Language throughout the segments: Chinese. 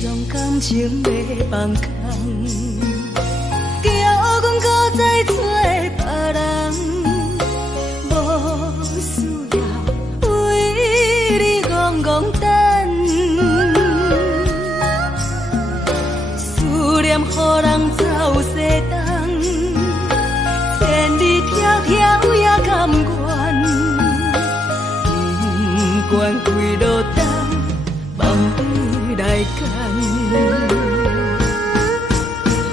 将感情要放空，叫阮搁再找别人，无需要为你戆戆等。思念予人走西东，千里迢迢也甘愿，不管几落冬。梦里来干，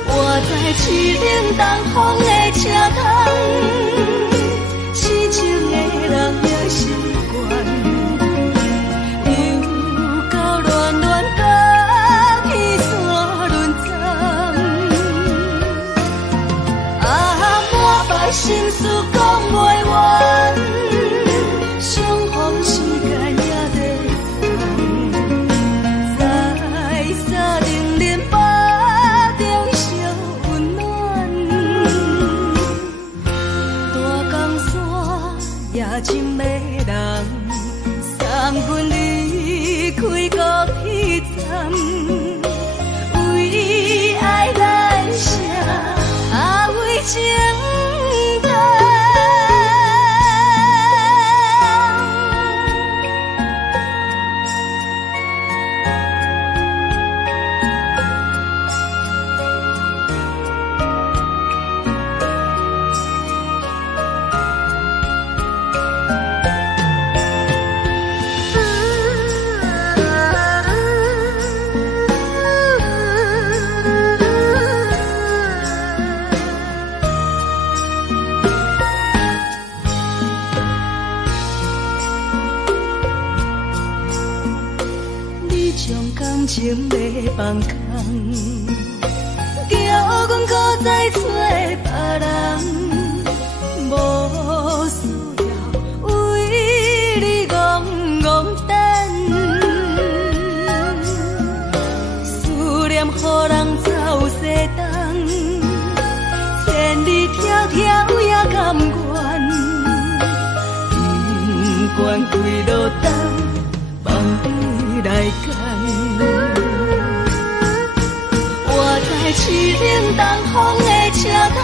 我在市顶东风的车窗，痴情的人也习惯，又到乱乱甲去山轮站，啊，满腹心事讲袂完，相逢时间也在。真迷人，送阮离开高铁站，为爱来写阿为情长。情要放空，叫阮搁再找别人，无需要为你戆戆等。思念予人走西东，千里迢迢也甘愿，不管几落冬，梦里来干。市顶东风的车窗，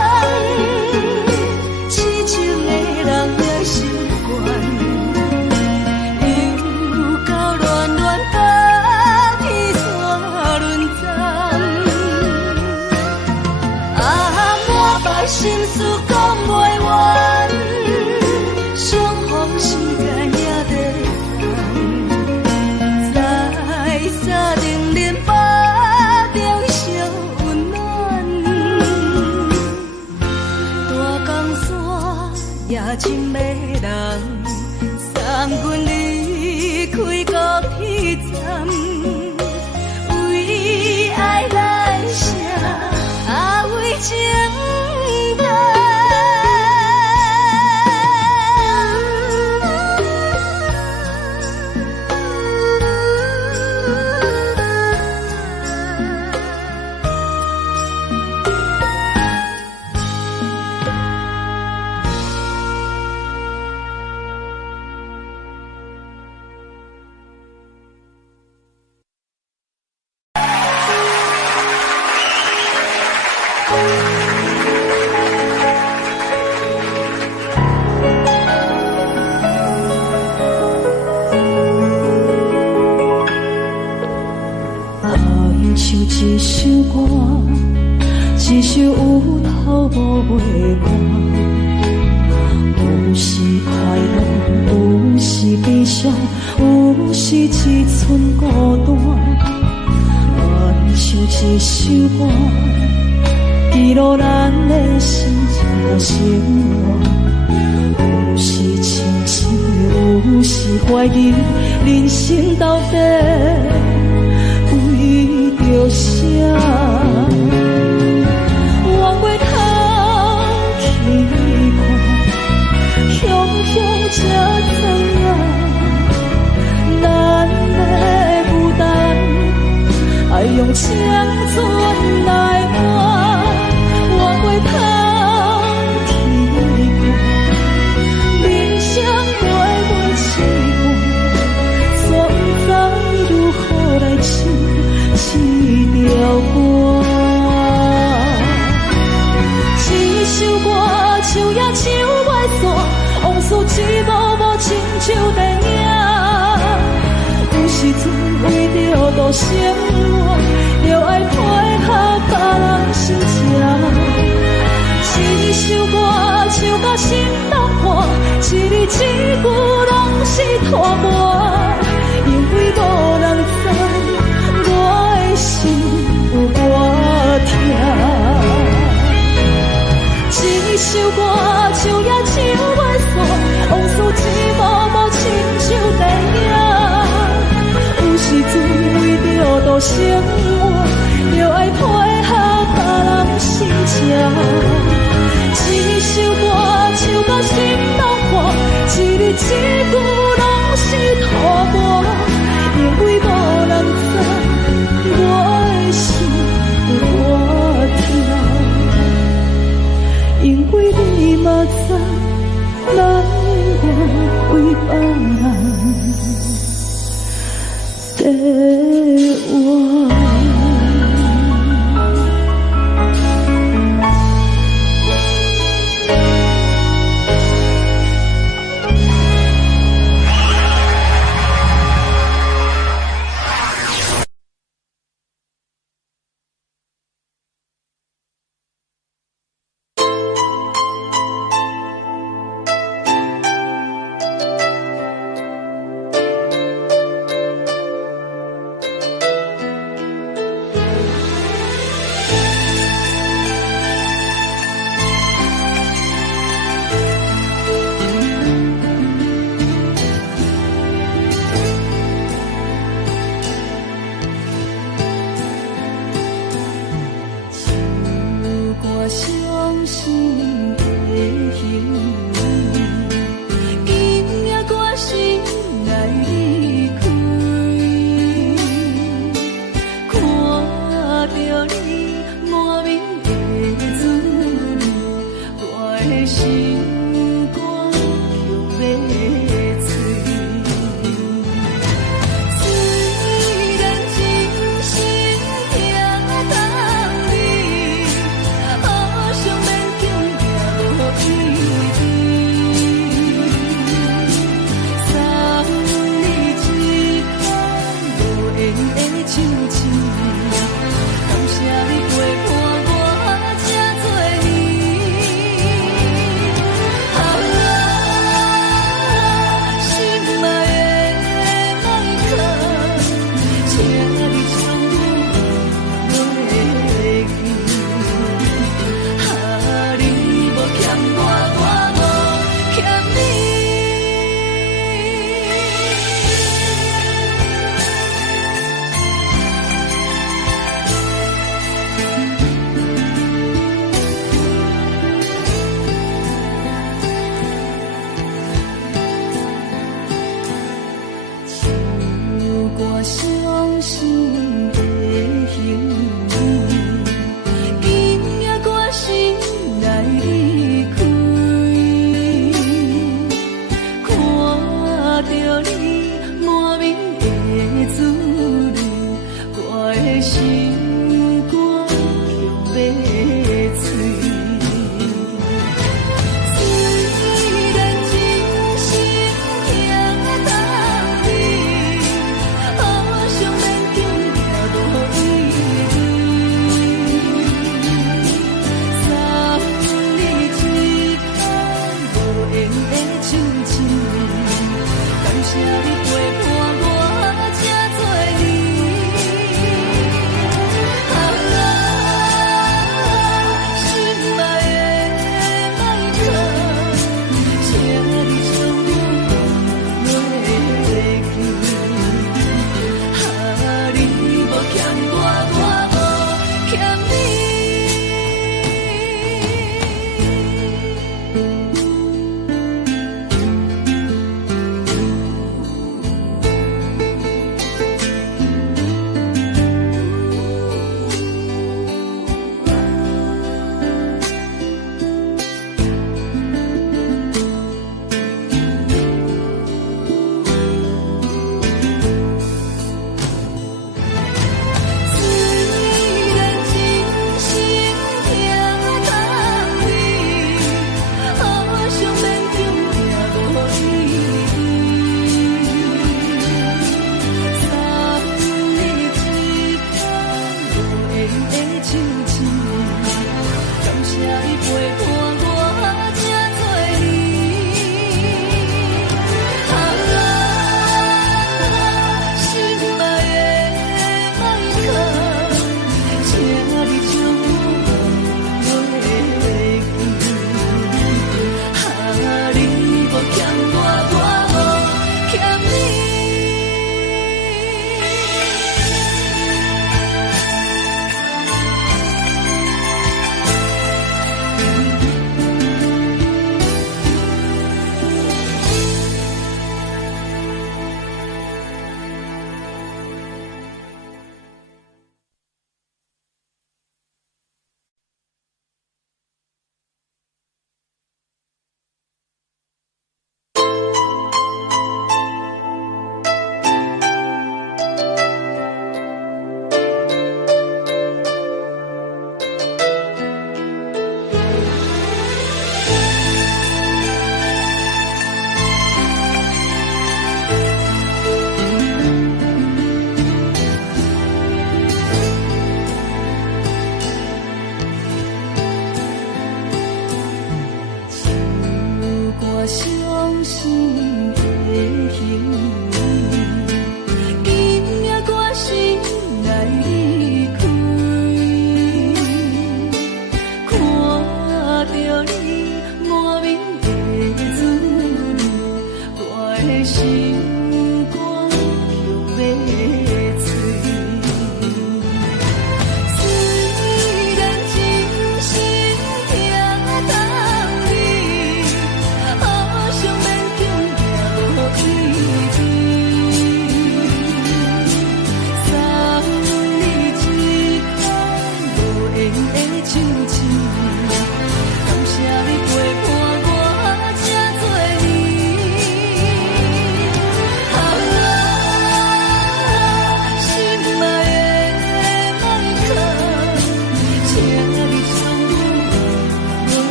痴情的人也习惯，又到乱乱甲去山轮站，啊，满腹心事讲袂完，相逢时间也在等，在山顶林巴。也真迷人，送阮离开高铁站，为爱来写阿为情长。一首歌，一首有头无尾歌，有时快乐，有时悲伤，有时一寸孤单。我唱一首歌，记录咱的心情甲生活，有时清醒，有时怀疑，人生到底为着啥？我回头去看，雄雄才知影，咱的负担爱用青春来换。我回头去看，人生越过凄寒，却不知如何来唱。时阵为着度生活，就爱配合别人心情。一首歌唱甲心动破，一字一句拢是拖磨，因为无人知我的心有多痛。一首歌唱也唱袂煞，往事一幕幕亲像电影。有时阵为着度生活，就爱配合别人心情。一首歌唱到心动破，一字一句拢是拖磨，因为无人知我的心有多痛，因为你嘛知，咱我为别人在我。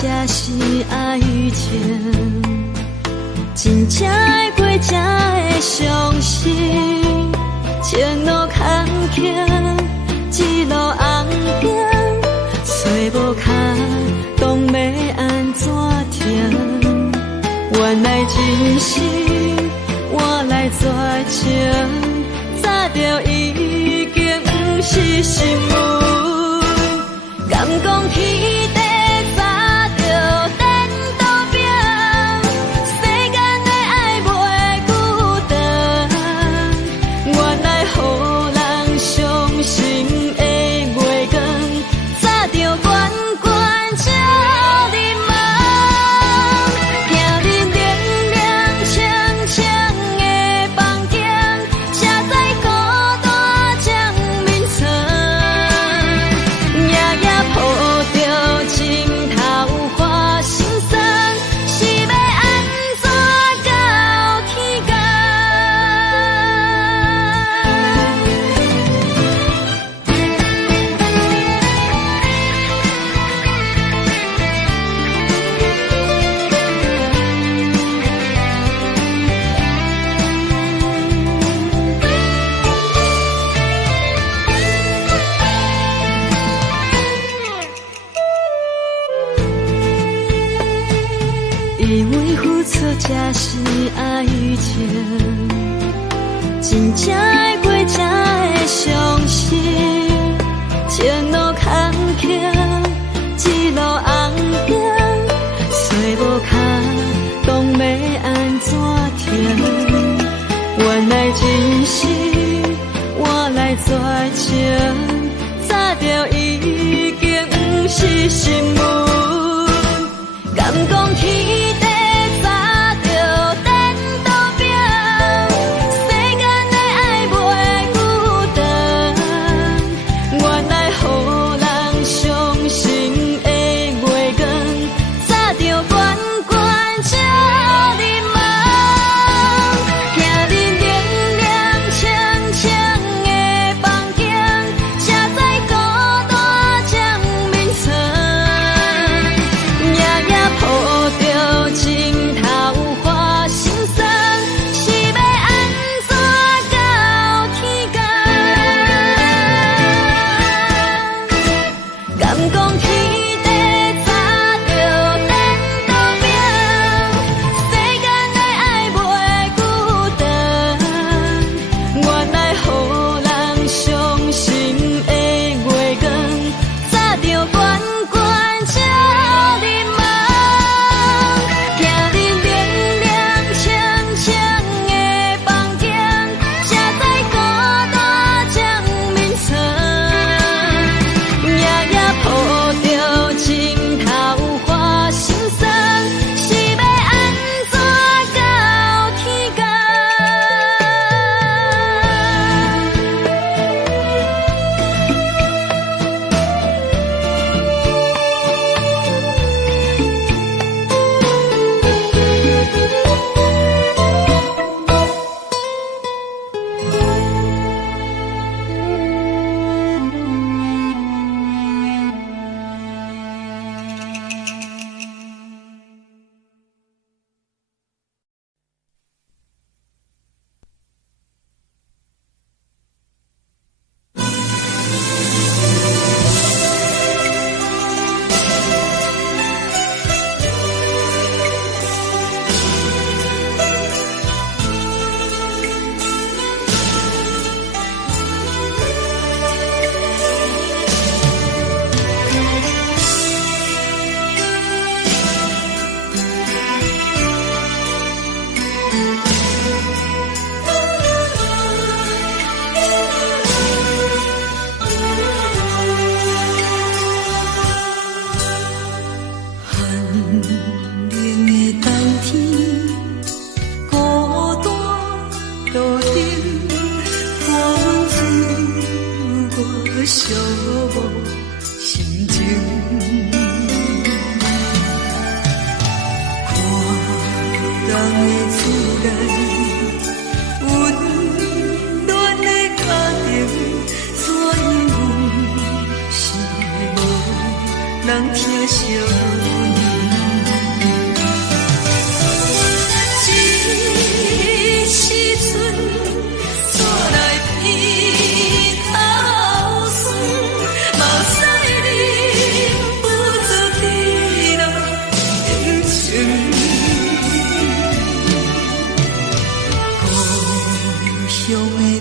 才是爱情，真正会过才会相信。前路坎坷，一路红灯，找无脚，当要安怎停？原来真心换来绝情，早就已经不是心门。敢讲天地早就颠倒平，世间的爱袂孤单。原来予人伤心的月光，早就悬悬照你梦。行日凉凉清清的房间，车载孤单将眠床。夜夜抱着情头花心酸，是要安怎到天光？以为付出才是爱情，真正的过才会相信。前路坎坷，一路红灯，找无脚，当要安怎停？原来真心换来绝情，早就已经不是心门。敢讲天地早就颠倒平，世间的爱袂孤单。原来予人伤心的月光，早就悬悬照你梦。行日凉凉清清的房间，车载孤单将眠床。夜夜抱着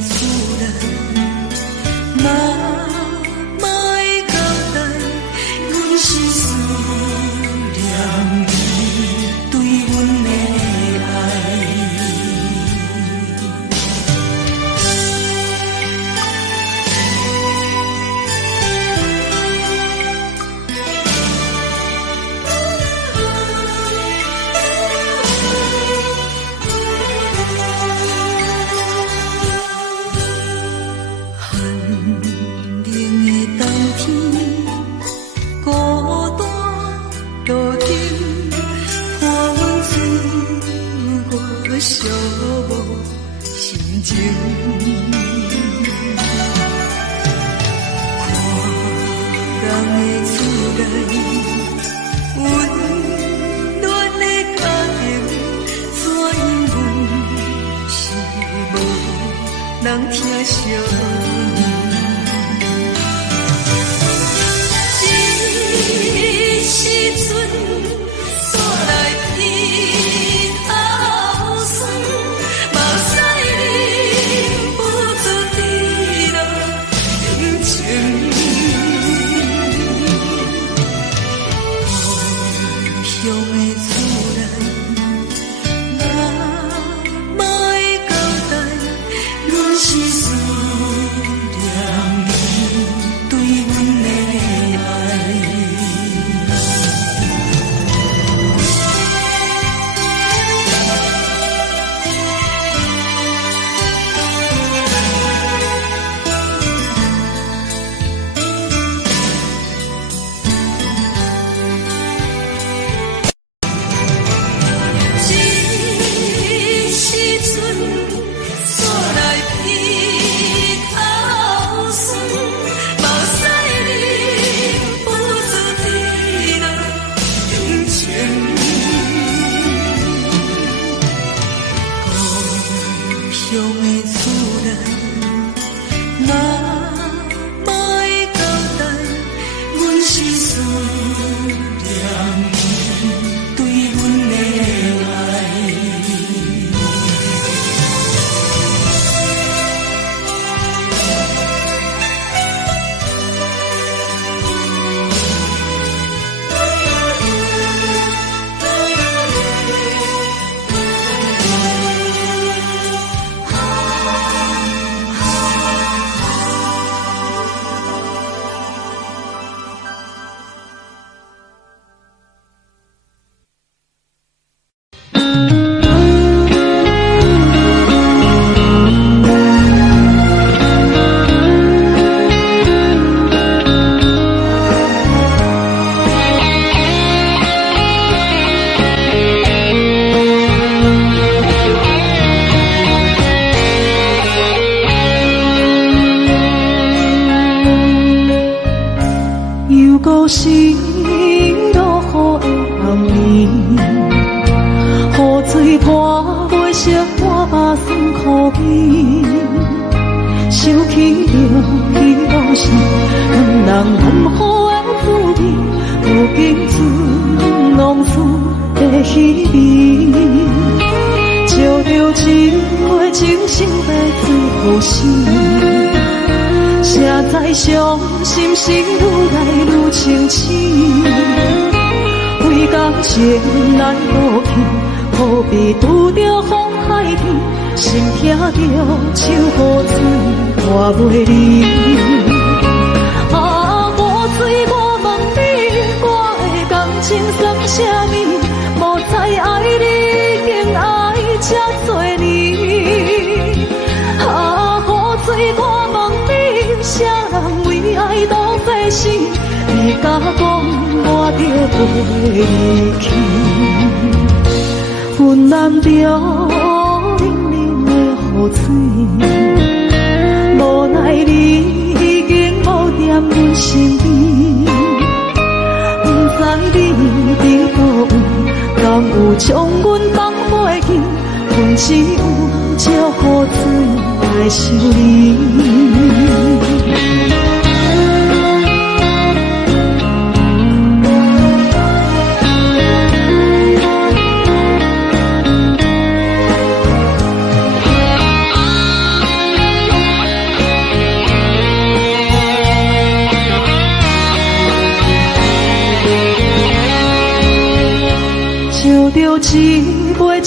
自然，嘛嘛会交代，阮是思念你对阮的爱。寂寞心情，看人的厝内温暖的家庭，怎因阮是无人听相这时阵煞来天头酸，目屎忍不住滴落眼睛。故乡的自然，嘛嘛会交代，阮是思念你对阮的爱。心落雨的暗暝，雨水泼袂湿我目酸苦味，想起着彼路时两人暗好的滋味，如今只拢输的稀微，照着一回情深白最好心。谁知伤心事愈来愈清醒，为感情难过去，何必拄着风海天，心痛着手雨水拖袂离。啊，雨水，我问你，我的感情算啥物？无知爱你，竟爱这多年。啊，雨水，我问你。啥人为爱都费心，你甲讲我着袂去，昏暗着冷冷的雨水，无奈你已经无踮阮身边，不知你伫倒位，敢有将阮放袂记，阮只有借雨水来想你。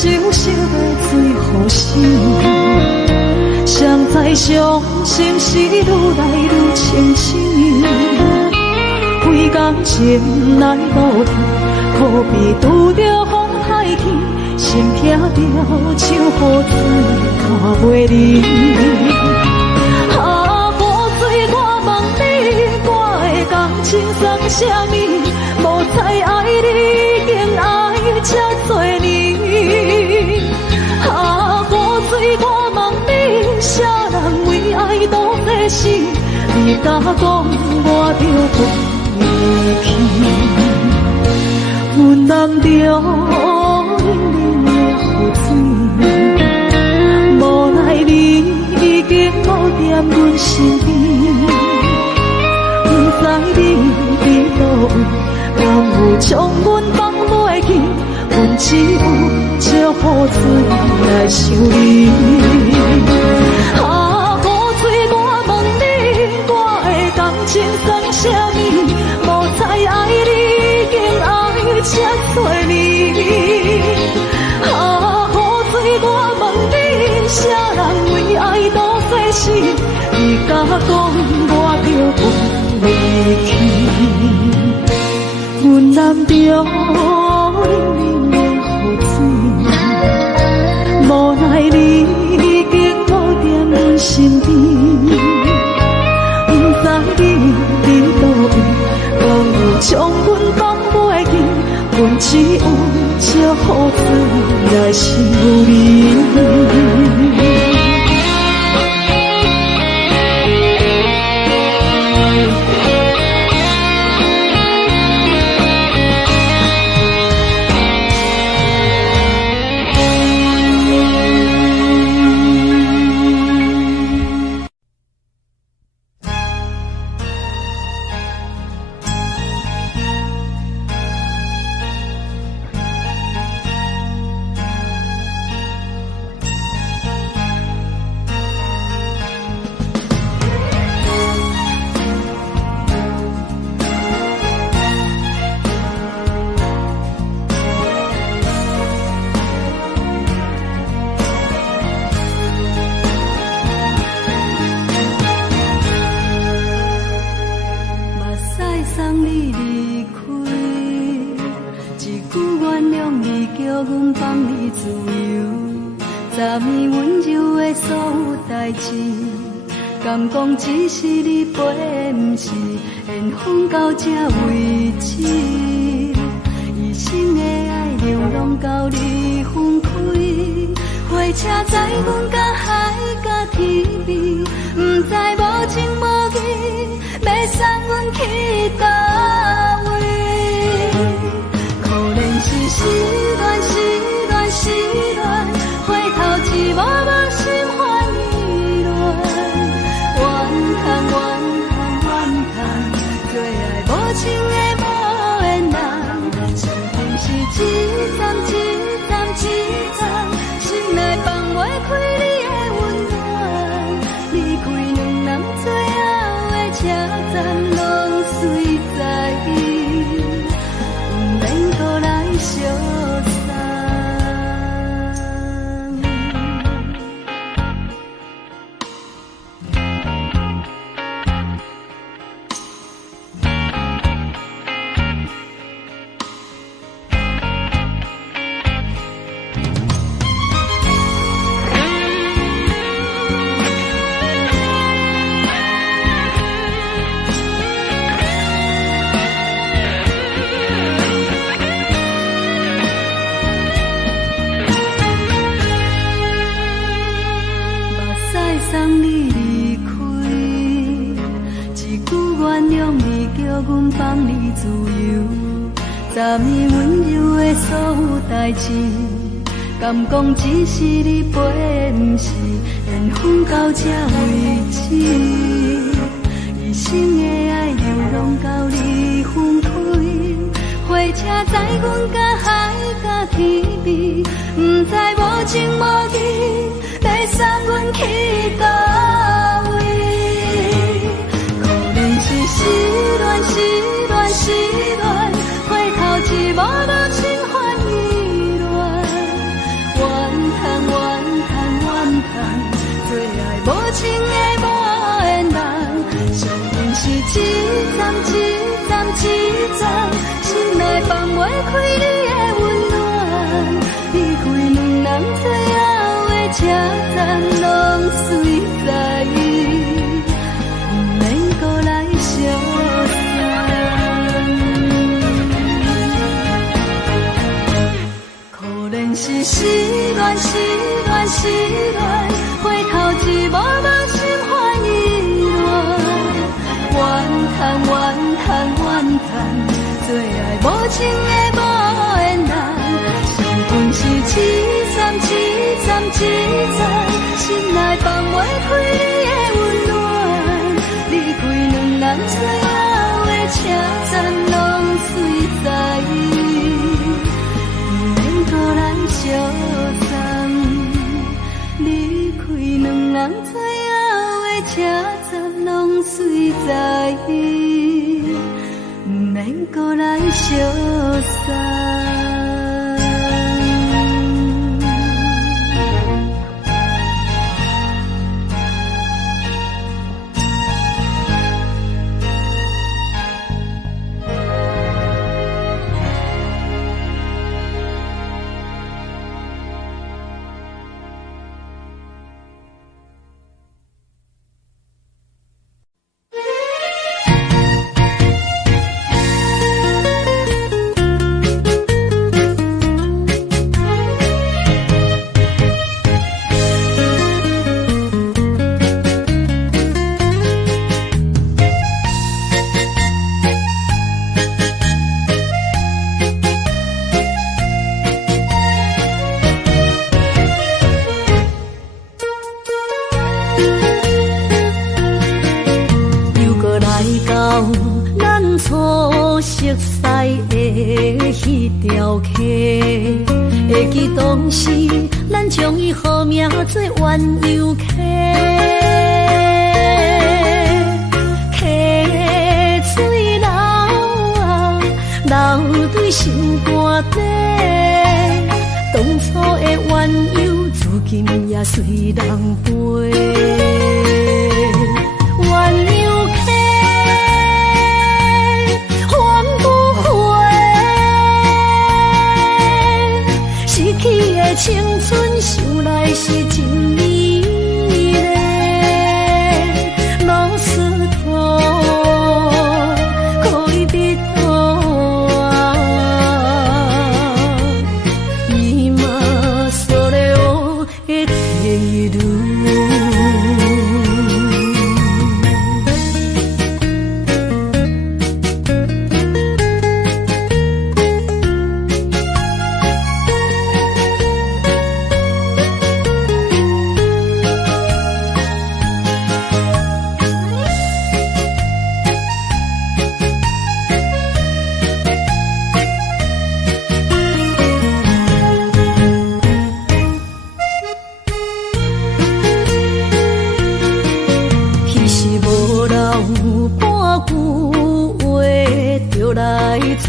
惜要最好心，谁知伤心是愈来愈清醒。为感情来路途，可比拄着风海起，心痛着像雨水看袂离。啊，无水我问你，我的感情算啥物？无再爱你，竟爱这多年。啊，无水我问你，啥人为爱都在死？你敢讲我着离去？阮人着冷冷的雨水，无奈你已经无踮阮身边，不知你伫倒位，敢有将阮放袂记？阮只有借雨水来想你。啊，雨水我问你，我的感情算啥物？无再爱你，竟爱这多年。啊，雨水我问你，啥人为爱都在死？你敢讲我着离去？阮男着冷冷的雨水，无奈你已经无踮阮身边，不知你伫倒位，敢有将阮放袂记？阮只有借雨水来想你。敢讲只是你陪，不是缘分到这为止。一生的爱流浪到你分开，火车载阮甲海甲天边，不知无情无义，要送阮去倒位？可怜是失恋，失恋，失恋，回头一幕幕心烦意乱。怨叹，最爱无情的无缘人，心情是一站一站一站，心内放袂开你的温暖。离开两人最后的车站，拢随在伊，不免搁来相送。昨暝温柔的所有代志，敢讲只是你陪，不是缘分到这为止。一生的爱流浪到你分开，火车载阮甲海甲天边，不知无情无义，要送阮去倒位？可怜是失恋，失恋，失恋。一幕幕心烦意乱，怨站，心内放袂开你的温暖。离开两人最后的车站，拢随在，不免搁来相送。可能是失恋，失恋，失恋，回头一无梦心烦意乱。怨叹，怨叹，怨叹，最爱无情的无缘人。上恨是凄惨，凄惨，凄惨，心内放袂开你的温暖。离开两人最后的车站，拢随在，不免搁来相送。离开两人最后的车站，拢随在，不免搁来相送。会记当时，咱将伊号名做鸳鸯溪，溪水流啊，流对心肝底。当初的鸳鸯，至今也随人陪。鸳鸯溪。去的青春想来是真美丽，老师徒可以彼啊，伊嘛所了的地路。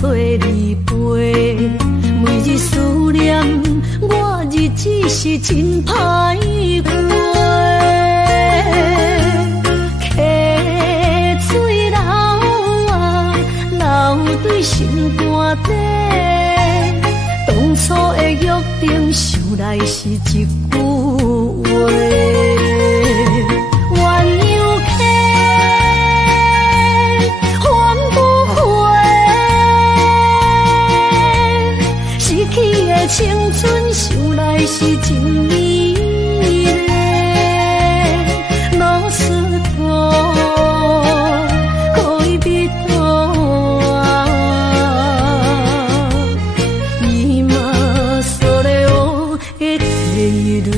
找你陪，每日思念，我日子是真歹过。溪水流啊，流对心肝底。当初的约定，想来是一句话。青春想来是真美丽，老师徒可以彼啊，伊嘛所了的地路。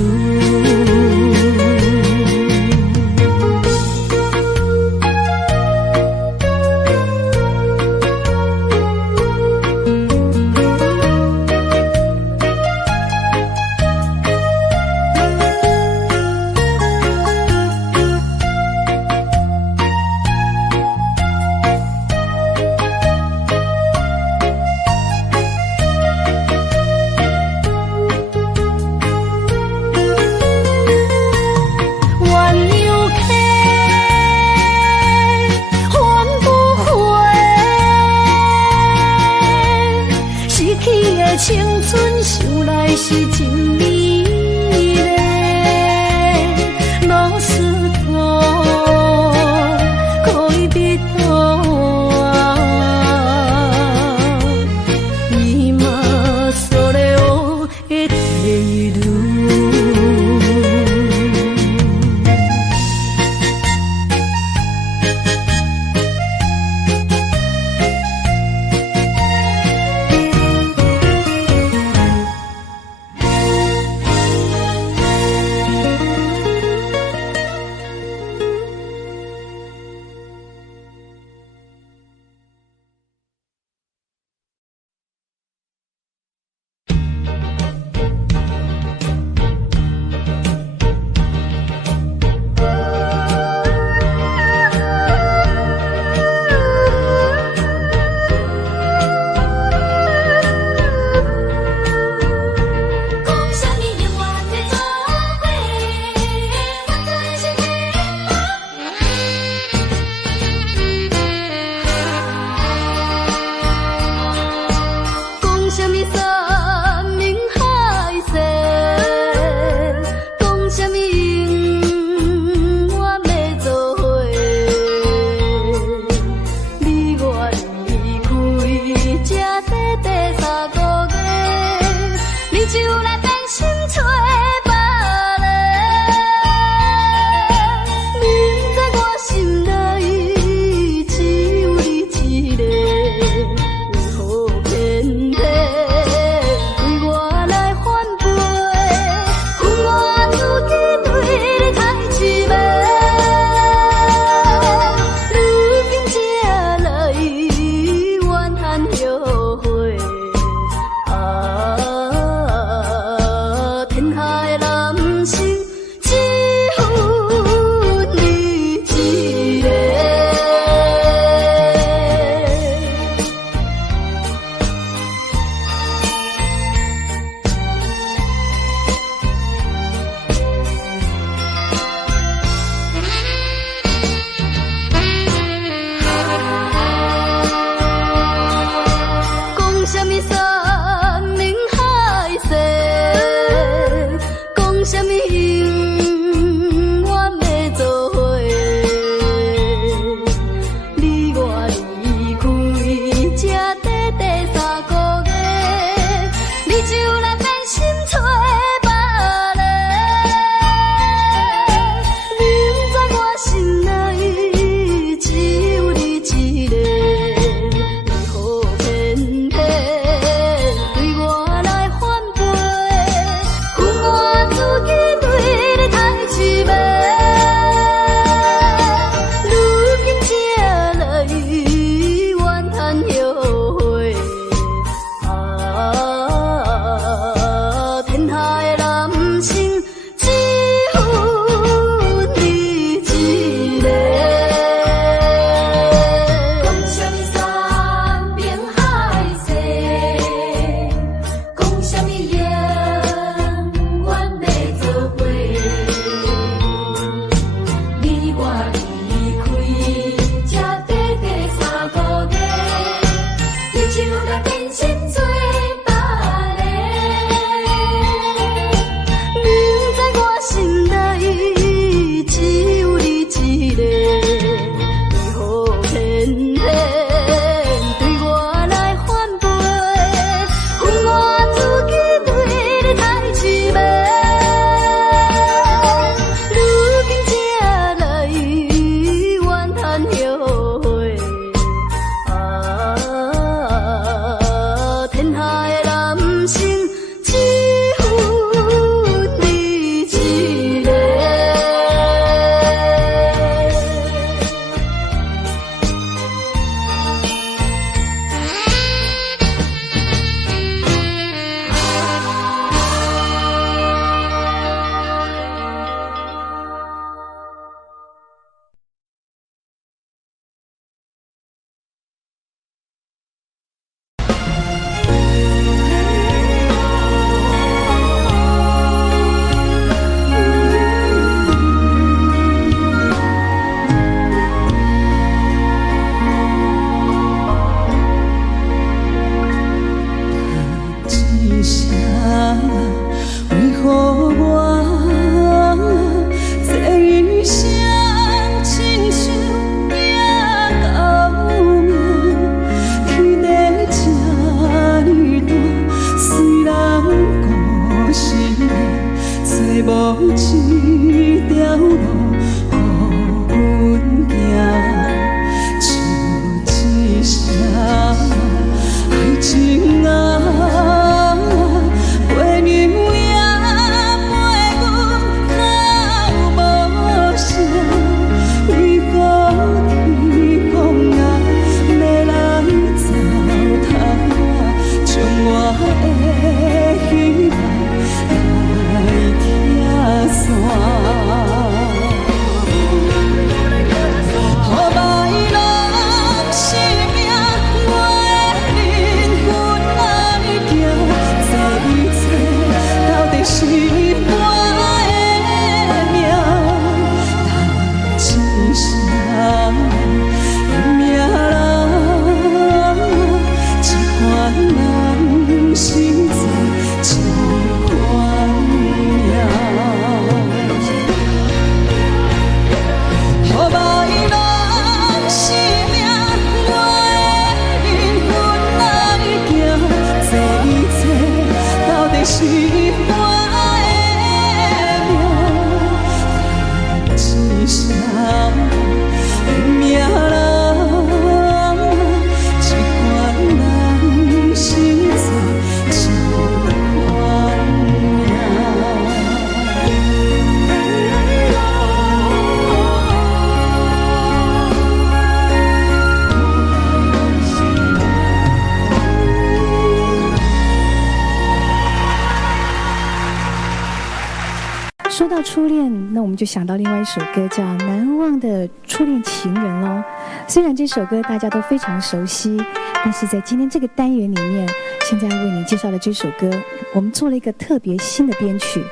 说到初恋，那我们就想到另外一首歌，叫《难忘的初恋情人》咯。虽然这首歌大家都非常熟悉，但是在今天这个单元里面，现在为你介绍的这首歌，我们做了一个特别新的编曲。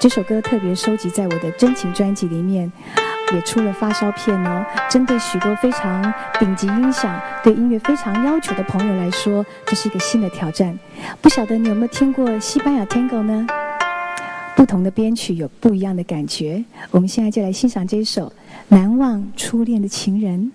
这首歌特别收集在我的真情专辑里面，也出了发烧片哦。针对许多非常顶级音响、对音乐非常要求的朋友来说，这是一个新的挑战。不晓得你有没有听过西班牙 Tango 呢？不同的编曲有不一样的感觉。我们现在就来欣赏这一首《难忘初恋的情人》。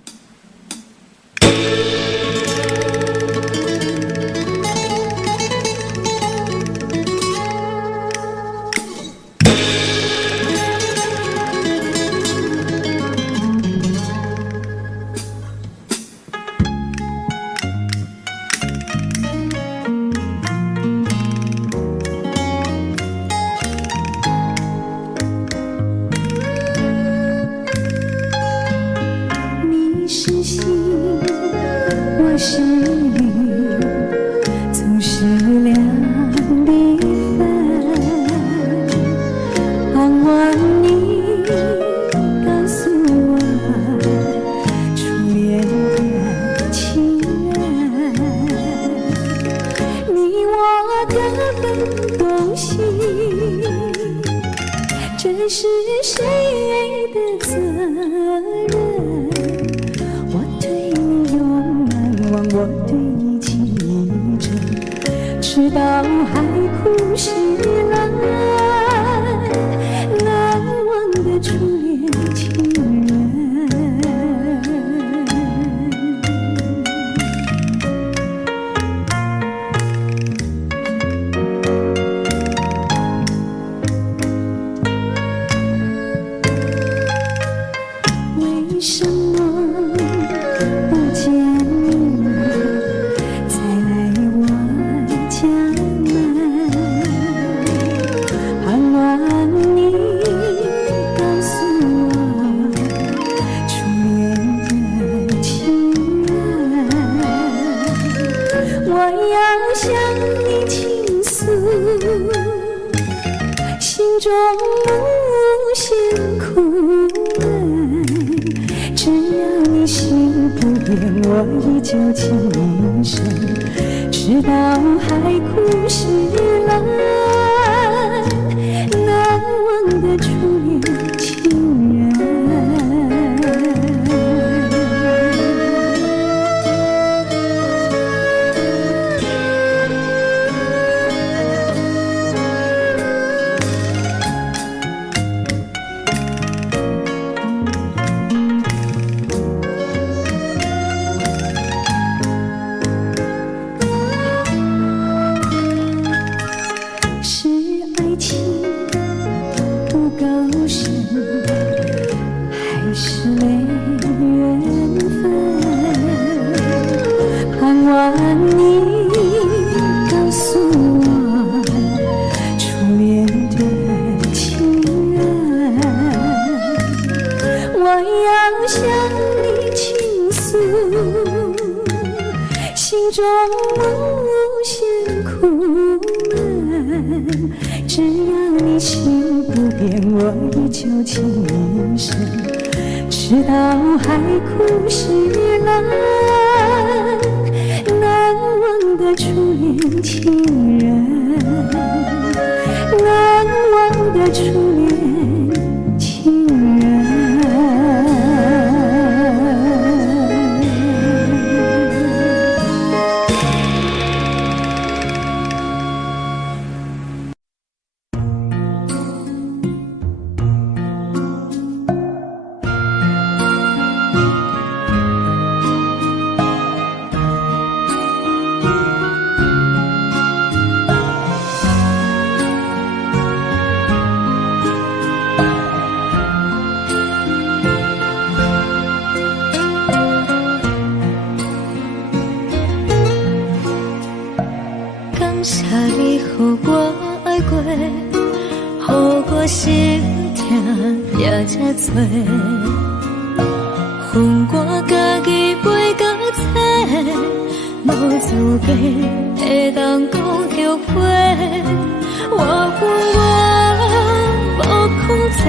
我济，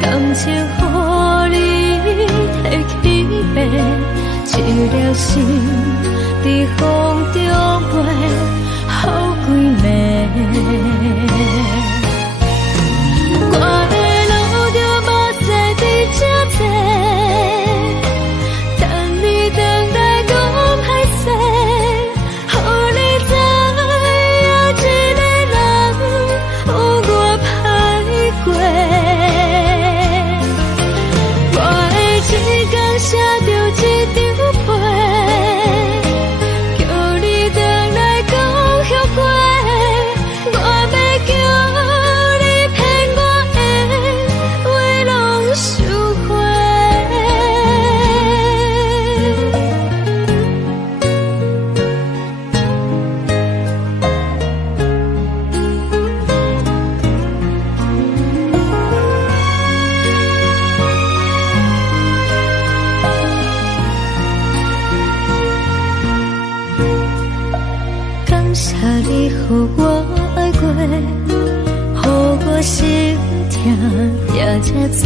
感情予你提起白，一粒心在风中飞，好几暝。我的路就无西比这多，等你回来讲歹势，予你知影一个人有我歹过。我的一天写着一张被，叫你回来讲后悔。我要叫你骗我的话拢收回。感谢你予我爱过，予我心痛也这多，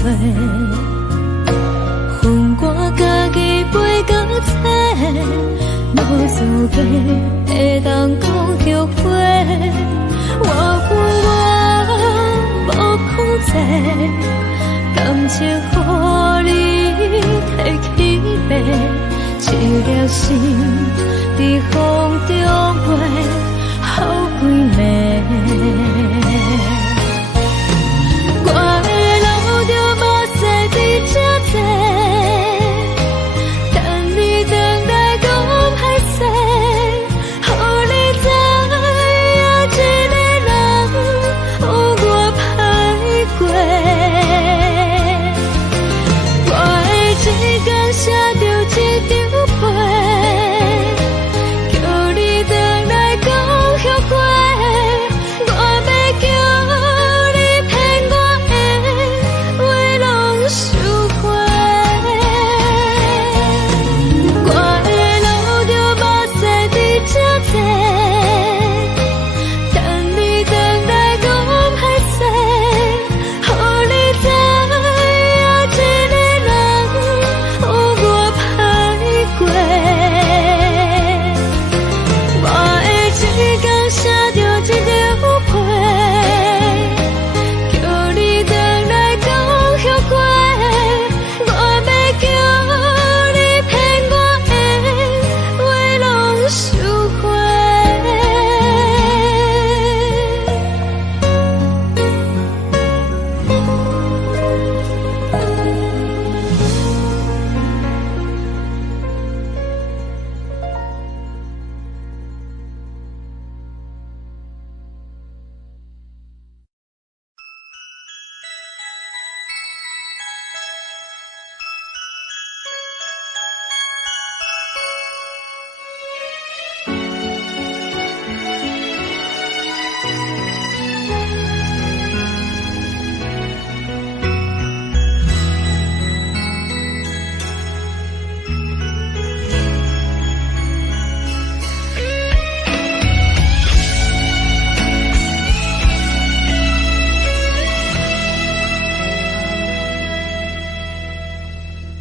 恨我家己袂到切，无资格会当讲后悔。我恨我无控制，感情予你提起白，一粒心在风中飞，好几暝。我的路就无西比这多，等你回来讲歹势，予你知影一个人有我歹过。我的一天写着一张被，叫你回来讲后悔。我要叫你骗我的话拢收回。我的路就无西比这多，等你回来讲歹势，予你知影一个人有我歹过。我的一天写着一张被，叫你回来讲后悔。我要叫你骗我的话拢收回。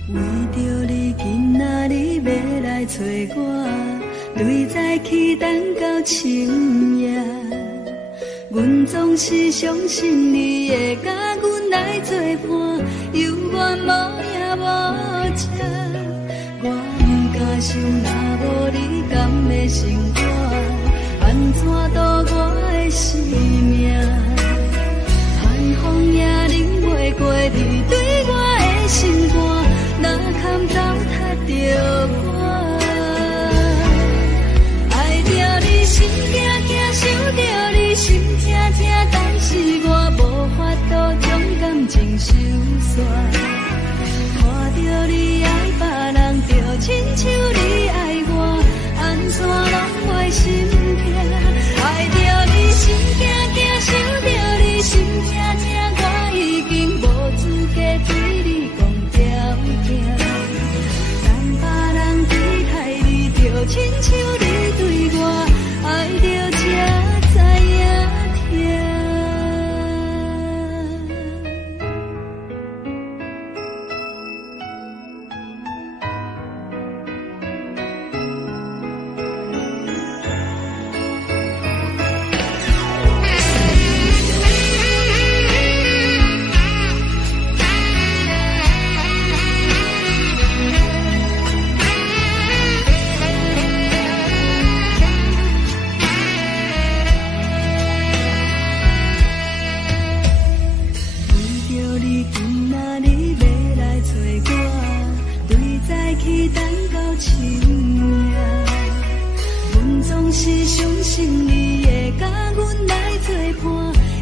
为着你今仔日要来找我，对在起等到深夜。阮总是相信你会甲阮来作伴，犹原无影无迹。我不敢想，若无你甘的生活，安怎度我的生命？寒风也忍袂过你对我的心肝。哪堪糟蹋着我？爱着你心惊惊，想着你心痛痛，但是我无法度将感情收煞。看着你爱别人，就亲像你爱我，安怎拢袂心痛？爱着你心惊惊，想着你心痛痛，我已经无资格对你。去等到清明。阮总是相信你会甲阮来作伴，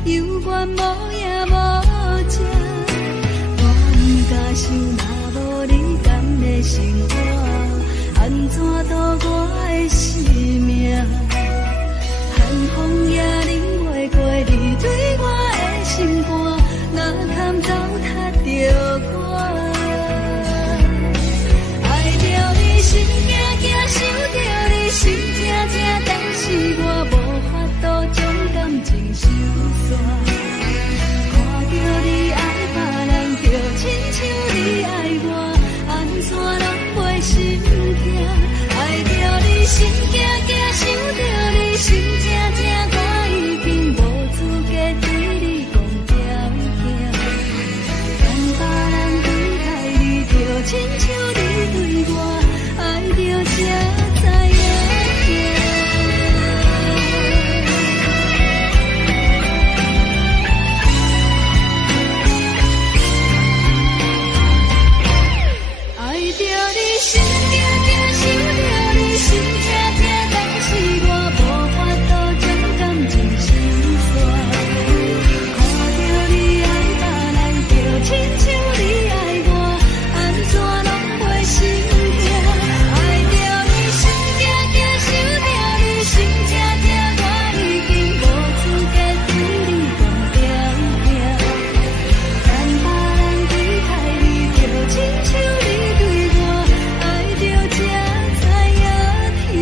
犹原无影无迹。我不敢想，若无你甘的生活，安怎度我的生命？寒风也冷袂过你对我的心肝，哪堪糟蹋着我？爱着你心惊惊，想着你心痛痛，但是我无法度将感情收煞。看着你爱别人，就亲像你爱我，安怎拢袂心痛？爱着你心惊惊，想着你心痛痛，我已经无资格对你讲条件。等别人对待你，就亲像你对我，爱着才知影痛。爱着你心惊惊，想着你心痛痛，但是我无法度将感情收煞。看着你爱别人，就亲像你爱我，安怎拢袂心痛？爱着你心惊惊，想着你心痛痛，我已经无资格对你讲条件。等别人对待你，就亲像你对我，爱着才知影痛。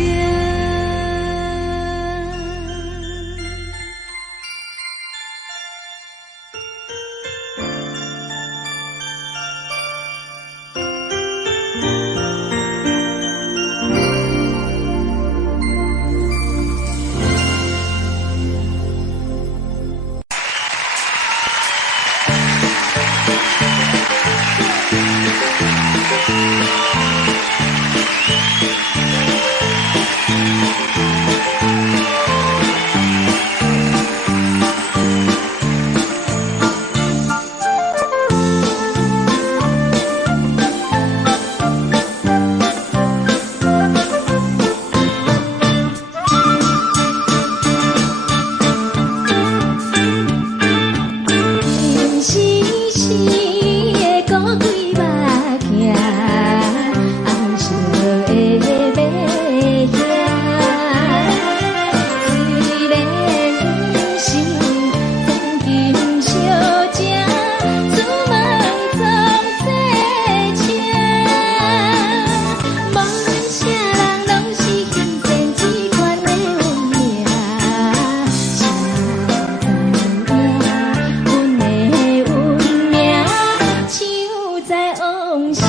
甜丝丝的古鬼目镜，红色的马兄，虽然不是黄金小姐，自问总多情。无论啥人拢是幸前这款的运命，啥道理？阮的运命，像在往事。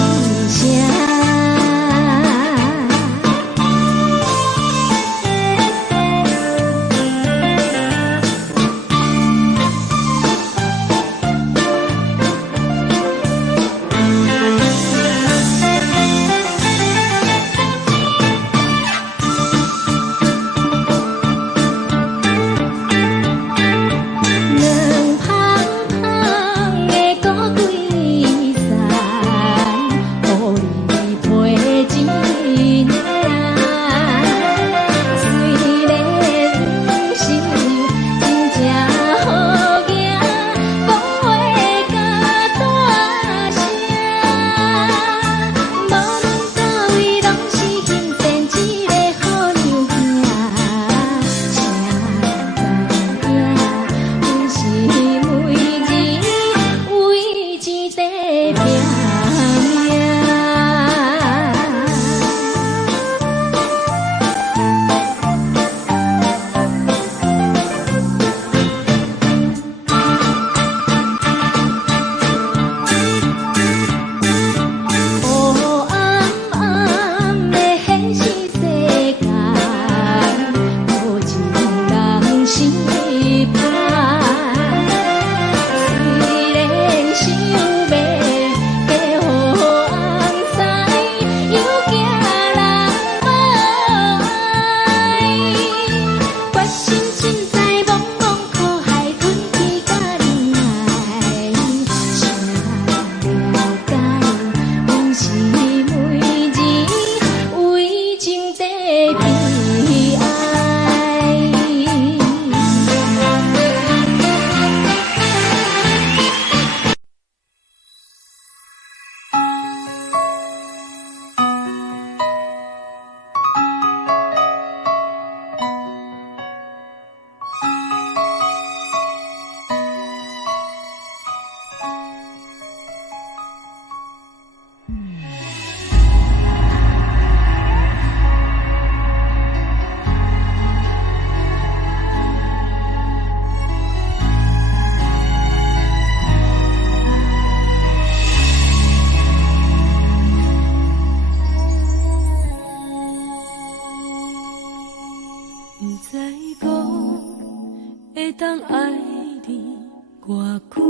歌曲，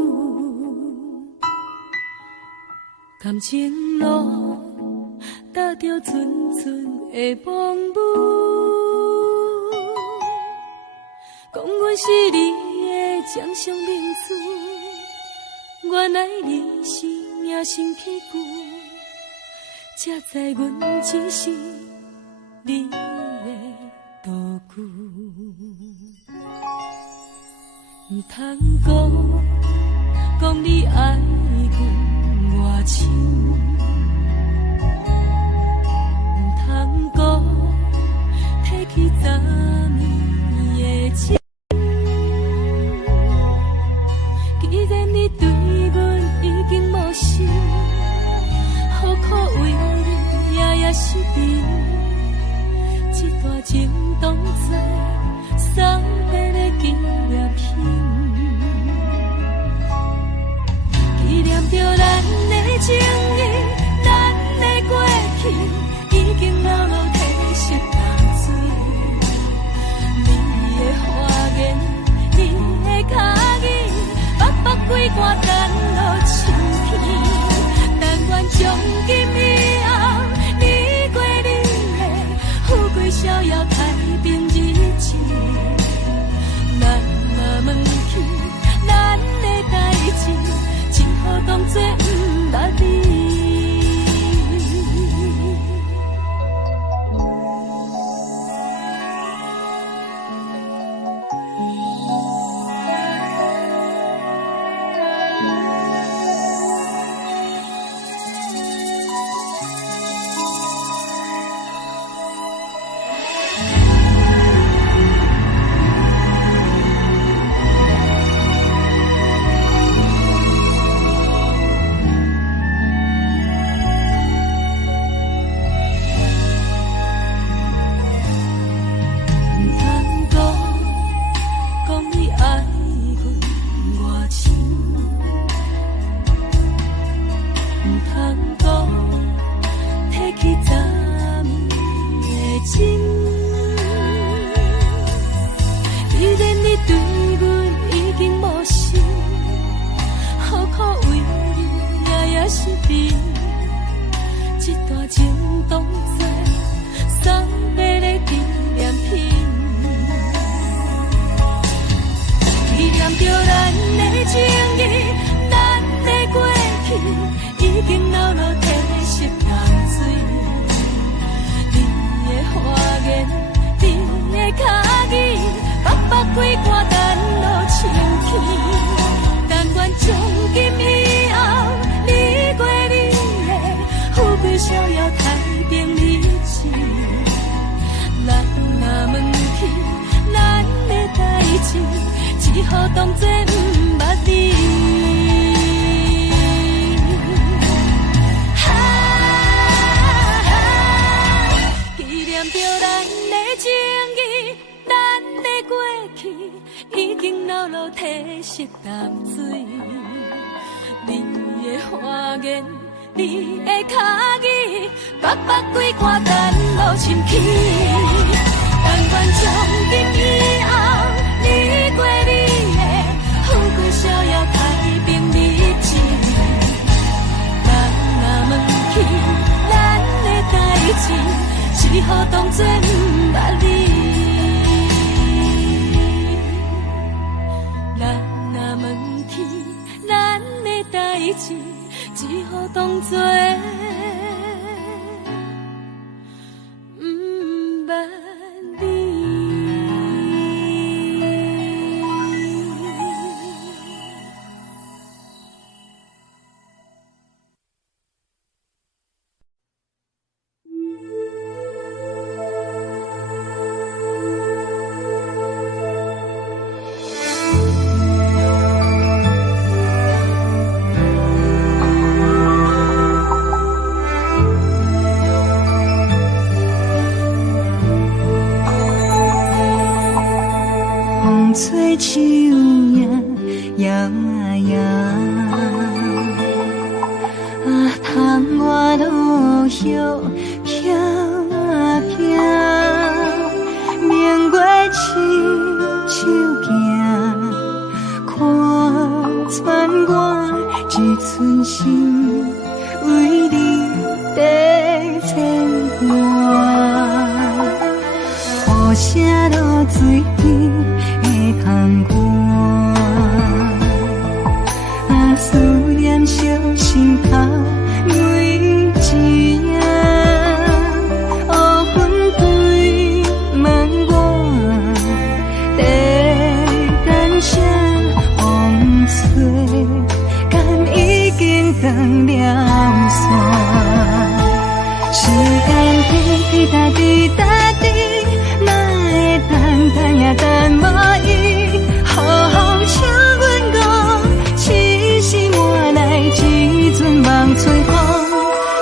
感情路踏着纯纯的梦舞，讲阮是你的掌上明珠，原来你是命生屁股，才知阮只是你的道具。唔通讲你爱阮偌深，唔通讲提起昨暝的情。既然你对阮已经无心，何苦为你夜夜失眠？这段情当作送别的纪念品，纪念着咱的情谊，咱的过去已经老老褪色淡水。你的花言，你的脚语，白白几段等落清片。但愿从今以后，你过你的富贵逍遥太平日子。咱若问起咱的代志，只好当作不捌你。只好当作不捌你。纪念着咱的情谊，咱的过去已经老老褪色淡水。你的花言，你的脚语，白白几段等落深起。但愿从今以后，你过你的富贵逍遥太平日子。咱若问起咱的代志，只好当作不捌你。咱若问起咱的代志，只好当作不捌你。吹树叶摇啊摇，窗外落叶飘啊飘，明月亲手行，看存心为你在牵挂，雨声落水边的窗外，啊，思念烧心头每一夜，乌云对门外，在等啥风吹，敢已经断了线。时间滴答滴答滴，哪会等也等无伊？好好请阮讲，痴心换来一阵梦吹风。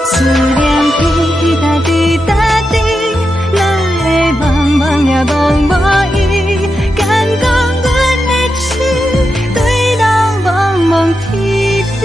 思念滴答滴答滴，哪会茫茫也茫无伊？敢讲阮的痴，对人茫茫天边。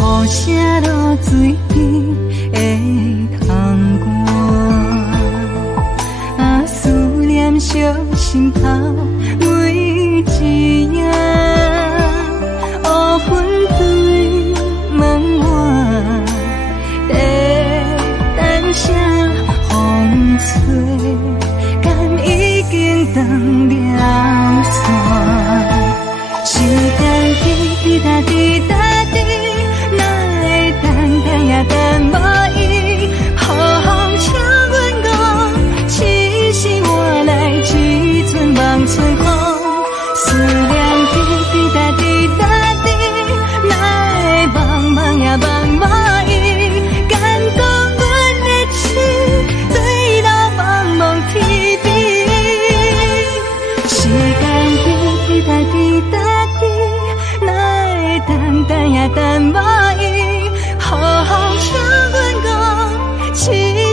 雨声落水边的窗外，啊，思念烧心头每一夜，乌云对门外，在等啥风吹，敢已经断了线。时间滴答滴答滴，等也等无伊，好好请阮讲，痴心换来一阵梦吹风。思念滴答滴答滴，哪会茫茫也茫无伊？敢讲阮的痴，对人茫茫天边。时间滴答滴答滴，哪会等也等无伊？好好请阮讲，痴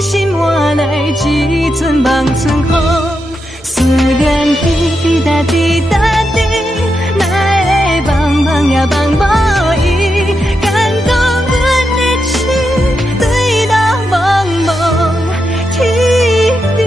心换来一阵梦春风。思念滴答滴答滴，哪会茫茫也茫无伊？敢讲阮的痴，对人茫茫天边。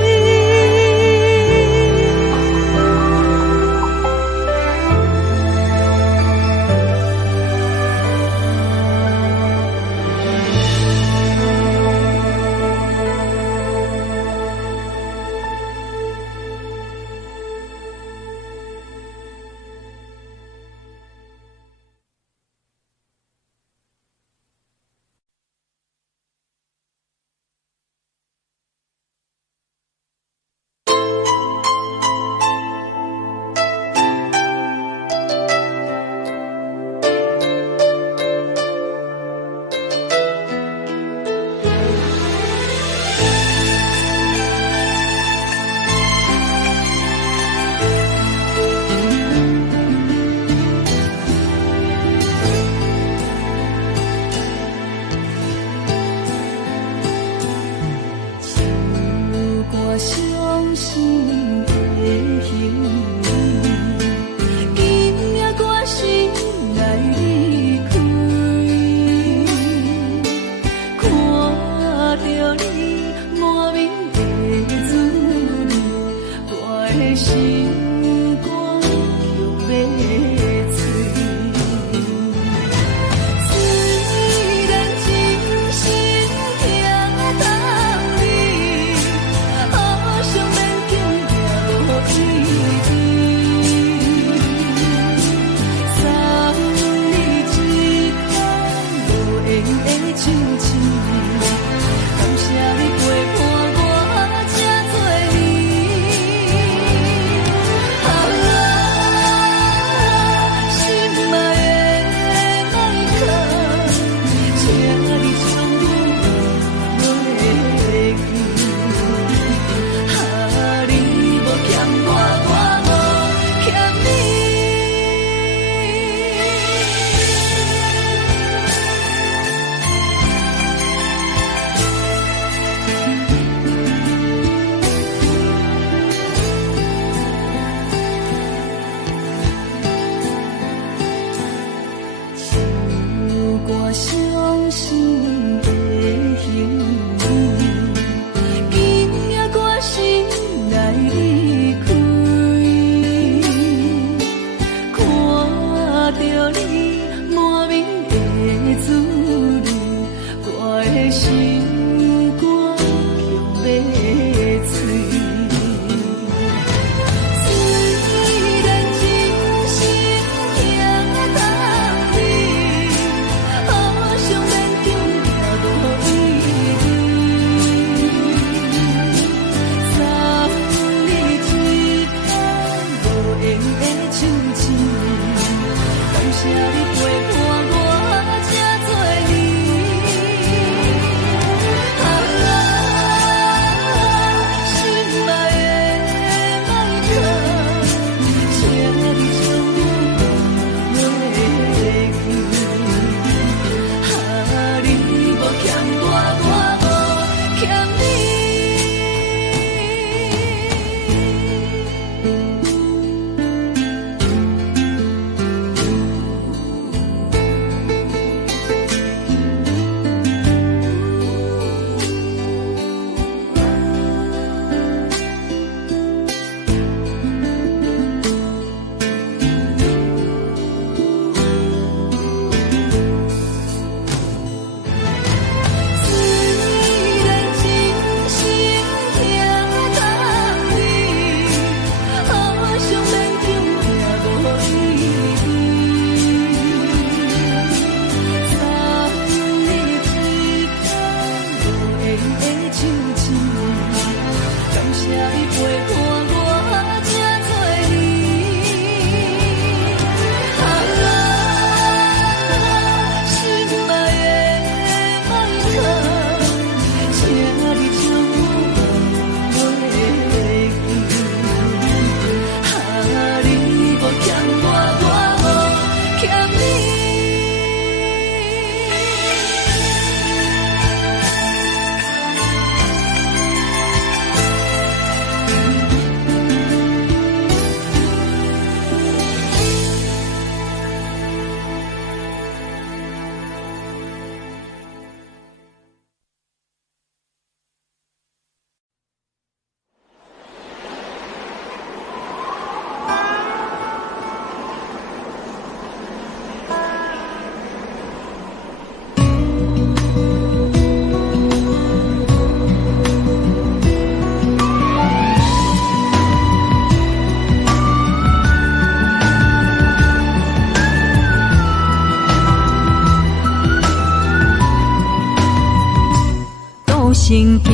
行行，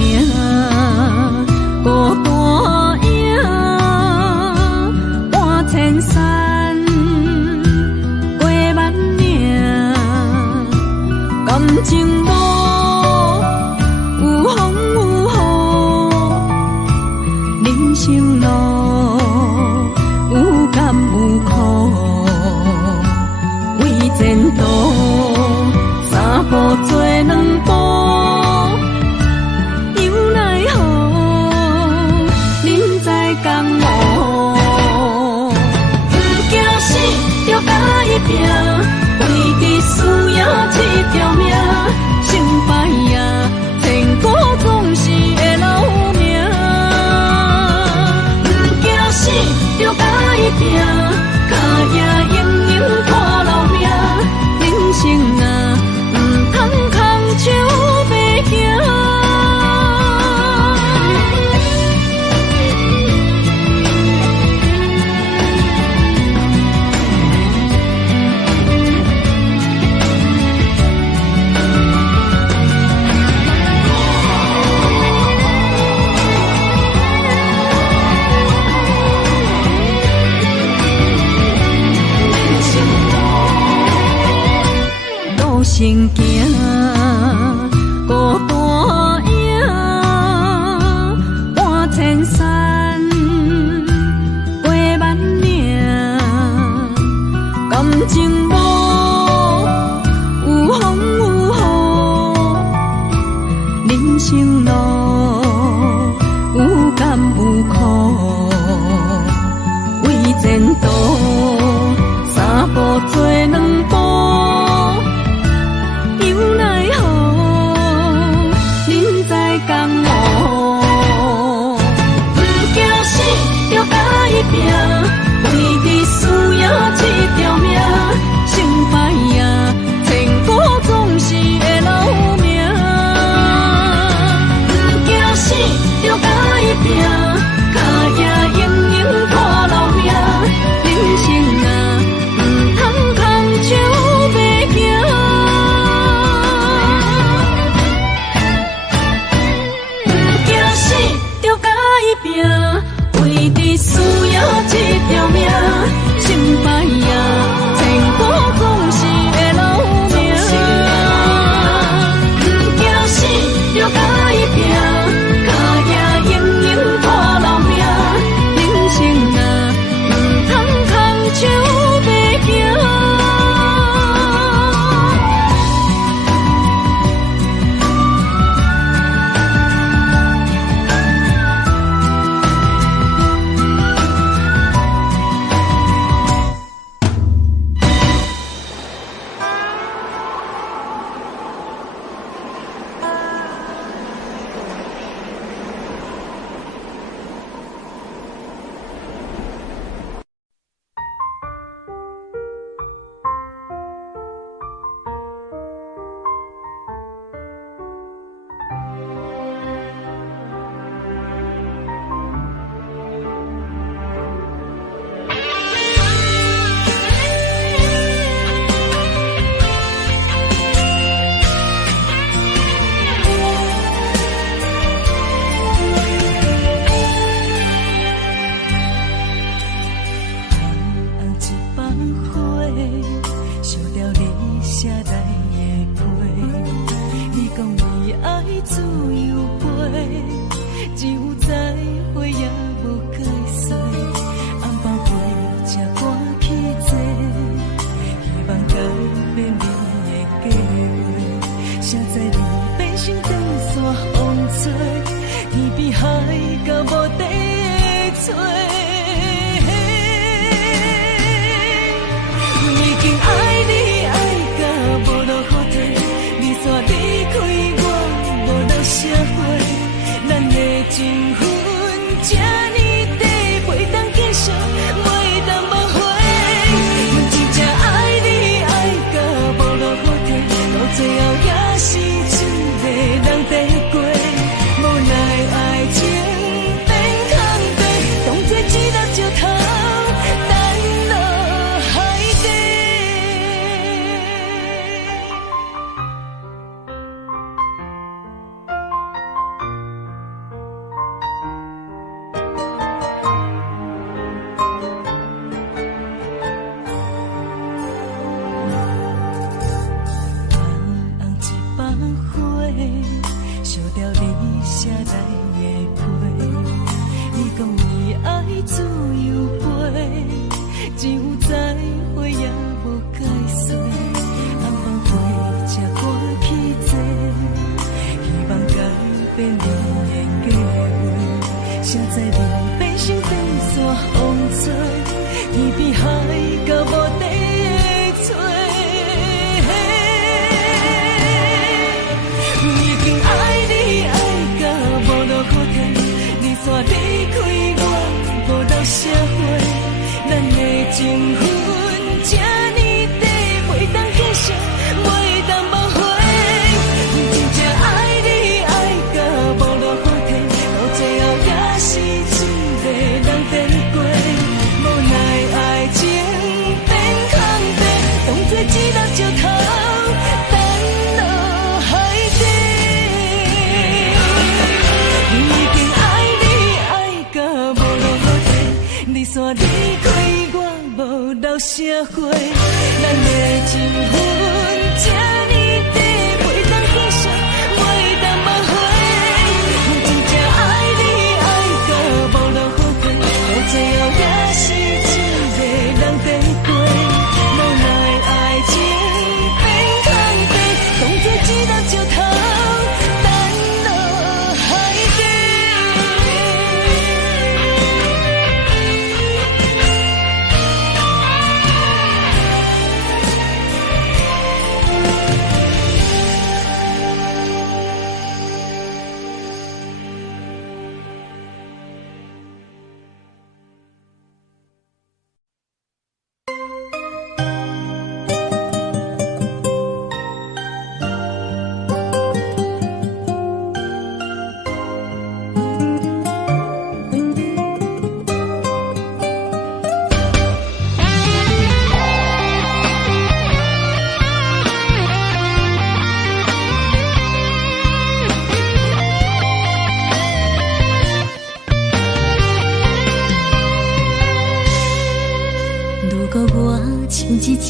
孤单影，半千山，过万岭，感情路有风有雨，人生路有甘有苦，为前途三步做两步。为你需要这条命，成败呀，天高总是会留名。不惊死，就甲伊拼，脚也硬硬看留命。人生啊，唔通空手白行。行行，孤单影，半千山，过万岭，感情路有风有雨，人生路有甘有苦，为前途三步做两步。为你需要这条命，成败呀，天高总是会留名。不惊死，就甲伊拼，脚也硬硬看留名。人生啊，唔通空手白行。不惊死，就甲伊拼，为你需要这条命，成败呀，天高总是会留名。不惊死，就甲伊拼，脚也硬硬看留名。人生啊，唔通空手白行。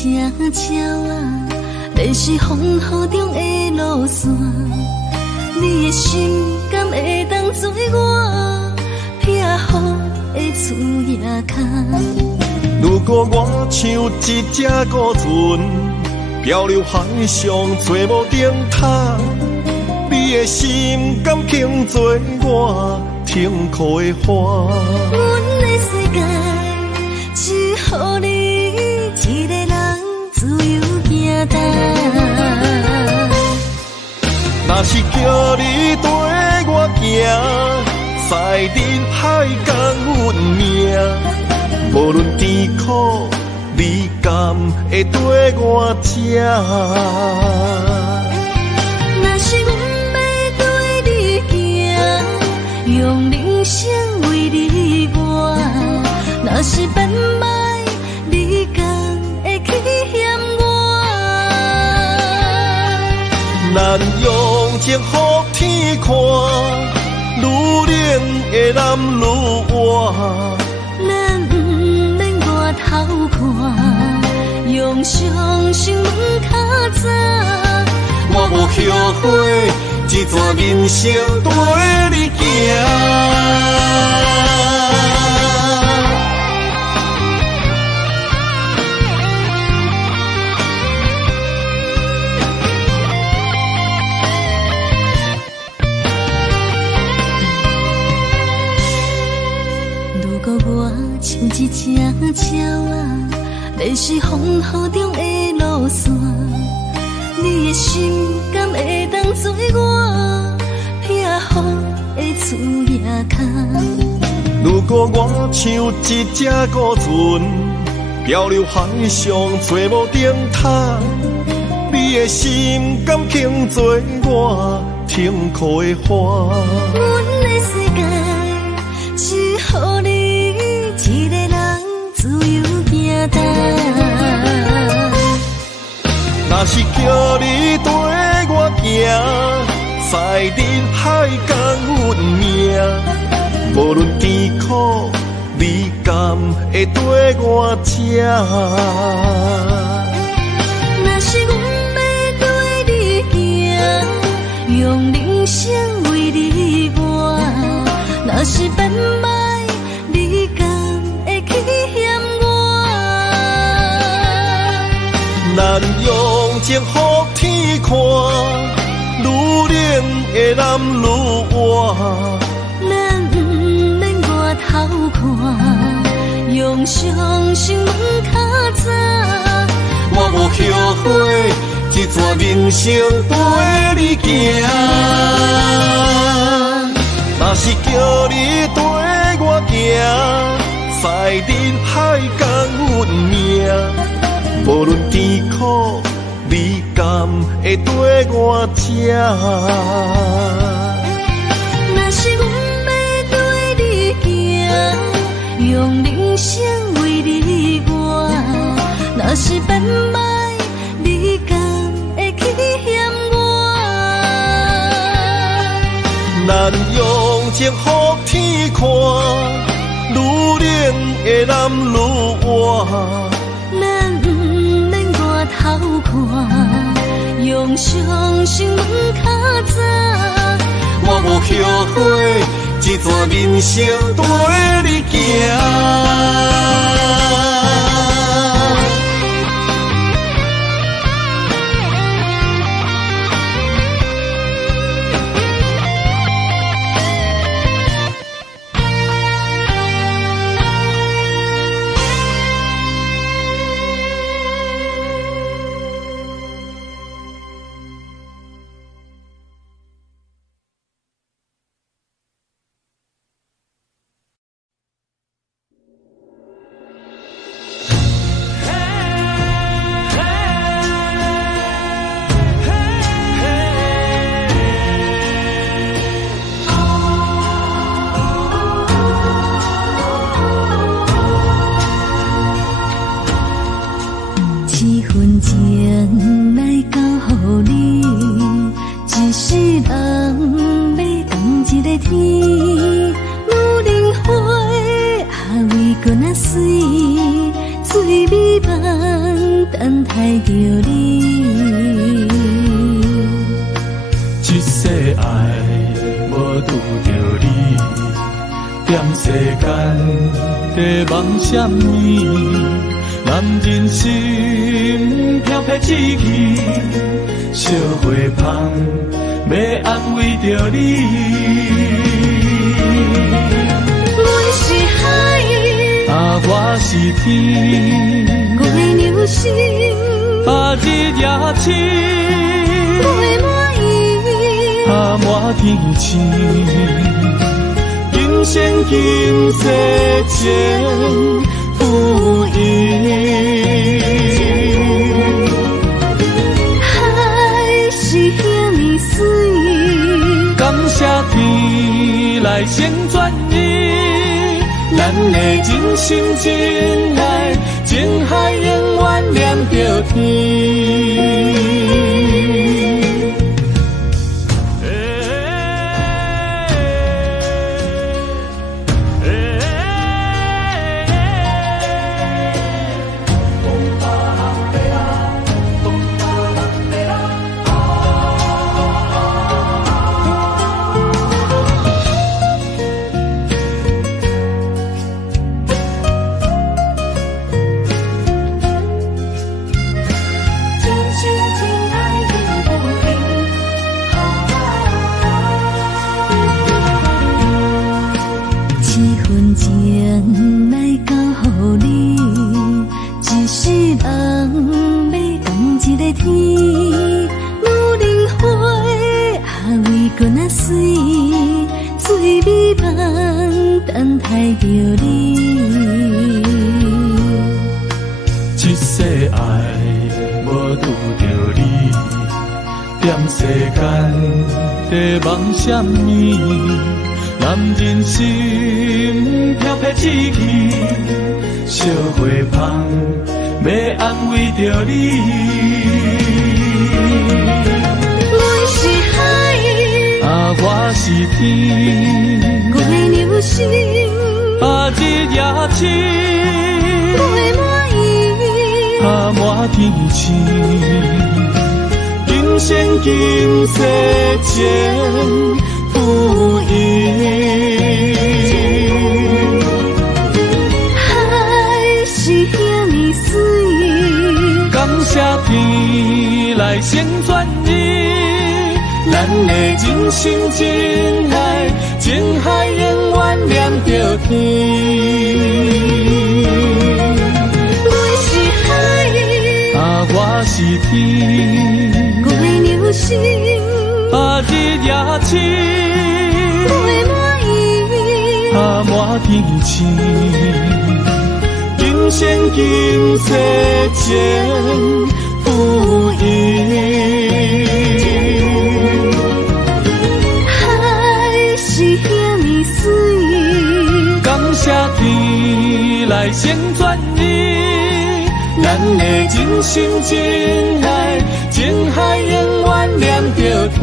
只鸟啊，你是风雨中的路线，你的心敢会当做我避雨的厝夜空？如果我像一只孤船，漂流海上做无顶塔，你的心敢肯做我停靠的花？阮的世界只予你一个人自由行动。若是叫你跟我行，赛人海共阮命，无论甜苦，你敢会跟我吃？若是阮要对你行，用人生为你活，若是变歹，你敢会去嫌我？咱用情予天看，愈冷的男愈活。咱不免外头看，用双心门较早。我无后悔，一段人生跟你行。如果我像一只鸟啊，你是风雨中的路线，你的心敢会当做我避雨的厝夜空？如果我像一只孤船，漂流海上做无顶塔，你的心敢肯做我停靠的花？阮的世界只予你一个人自由行动。若是叫你跟我行，赛人海共阮命，无论甜苦，你敢会跟我吃？若是阮要对你行，用人生为你活，若是变歹，你敢会去嫌我？咱用情予天看，愈冷的男愈活。咱不免外头看，用双心门较早。我无后悔，一段人生跟你行。若是叫你跟我行，赛人海共阮命，无论甜苦，你敢会跟我吃？若是阮要对你行，用人生为你活，若是变歹，你敢会去嫌我？咱用情予天看，愈冷的男愈活。咱不免外头看，用双心门较早。我无后悔，一段人生跟你行。等待着你。一世爱无拄着你，踮世间在梦什么？男人心飘飘志气，烧花香要安慰着你。阮是海，我是天，月流星，日夜星，月满意，满天星。今生今世前不移。海是遐尼水，感谢天来成全你，咱的真心真爱，情海永远连着天。等待着你，一世爱无拄着你，踮世间在梦什么？男人心飘飘志气，烧花香要安慰着你。阮是海，我是天，月流星，日夜星，月满意，满天星。今生今世前不移。海是遐尼水，感谢天来成全你，咱的真心真爱，情海永远连着天。阮是海，我是天，月流星，日夜星，月满意，满天星。今生今世前不移。海是遐尼水，感谢天来成全你，咱的真心真爱，情海永远连着天。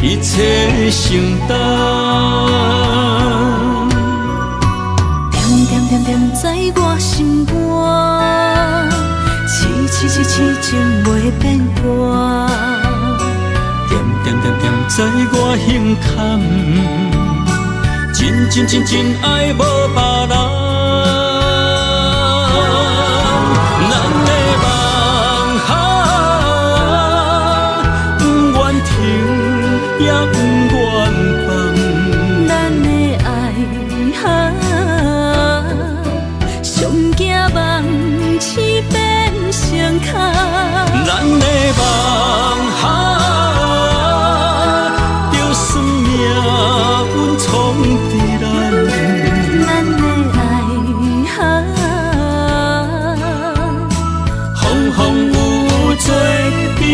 一切承担，点点在我心肝，痴情袂变卦，点点点点在我胸坎，真爱无别人。也不愿放，咱的爱上惊梦痴变成空，咱的梦就算命运闯伫咱，咱的爱风风雨做阵行。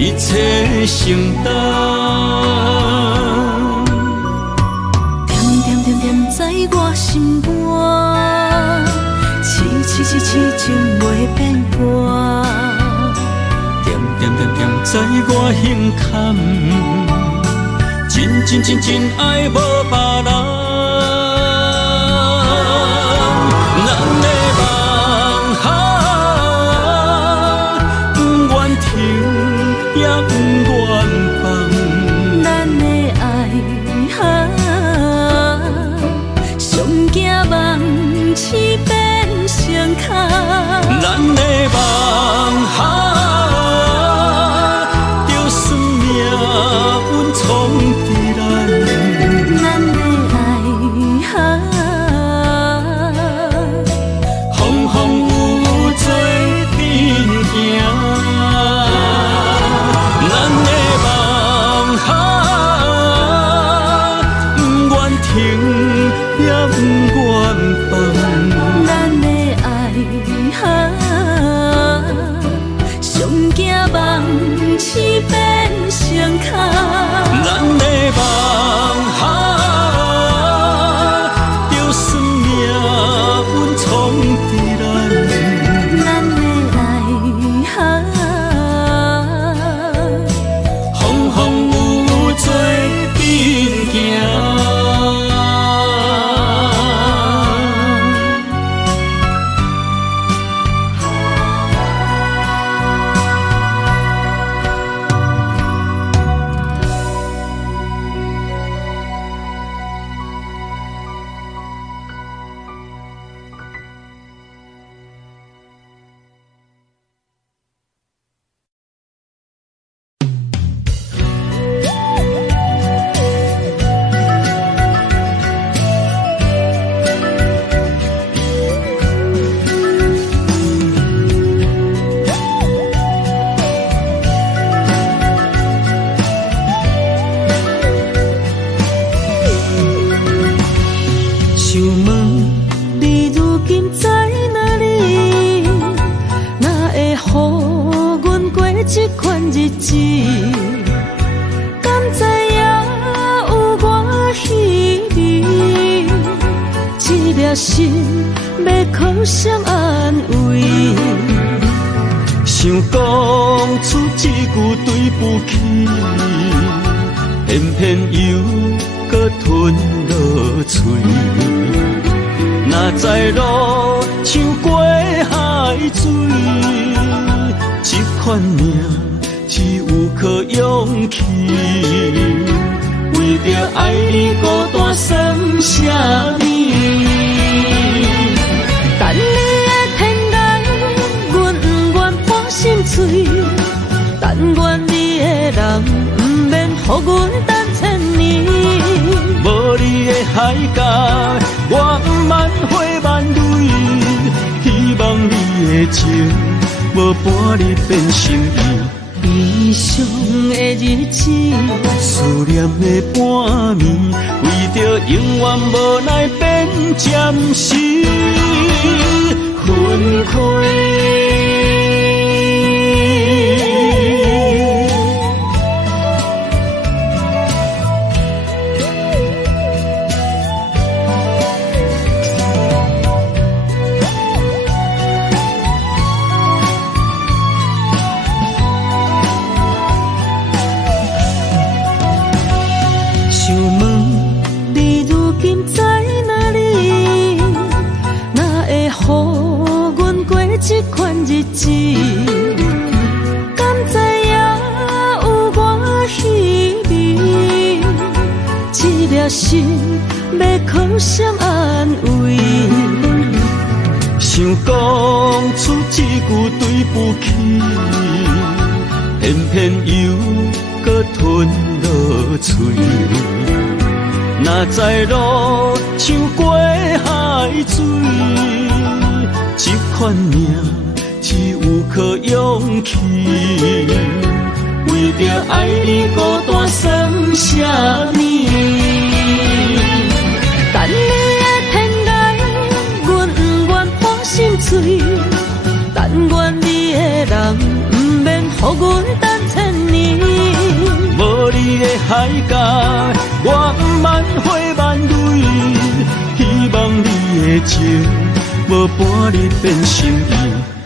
一切承担，点点点在我心肝，痴情袂变卦，点点在我胸坎，真爱无别人。咱的梦不愿停。也不愿放，咱的爱上惊梦痴变成空，咱的梦就算命运闯伫咱，咱的爱风风雨雨做阵行。也不愿放，咱的爱上惊梦痴变成空，咱的梦就算命运闯伫咱，咱的爱风风雨雨做阵行。这款日子，敢知影有我稀微？一粒心要靠谁安慰？想讲出一句对不起，偏偏又搁吞落嘴。若知路像过海水，这款命只有靠勇气。为着爱你孤单算什么？等你的天涯，阮不愿破心碎。但愿你的人不免予阮等千年。无你的海角，我万花万蕊，希望你的情无半日变心意。悲伤的日子，思念的半暝，为着永远无奈变暂时分开。想问你如今在哪里？哪会予阮过这款日子？敢知影有我稀微？这粒心要靠谁安慰？想讲出一句对不起，偏偏又搁吞落嘴。若知路像过海水，这款命只有靠勇气。为着爱你孤单算什么？等你的天涯，阮不愿破心碎。但愿你的人不免予阮等千年。无你的海角，我万花万蕊，希望你的情无半日变心意。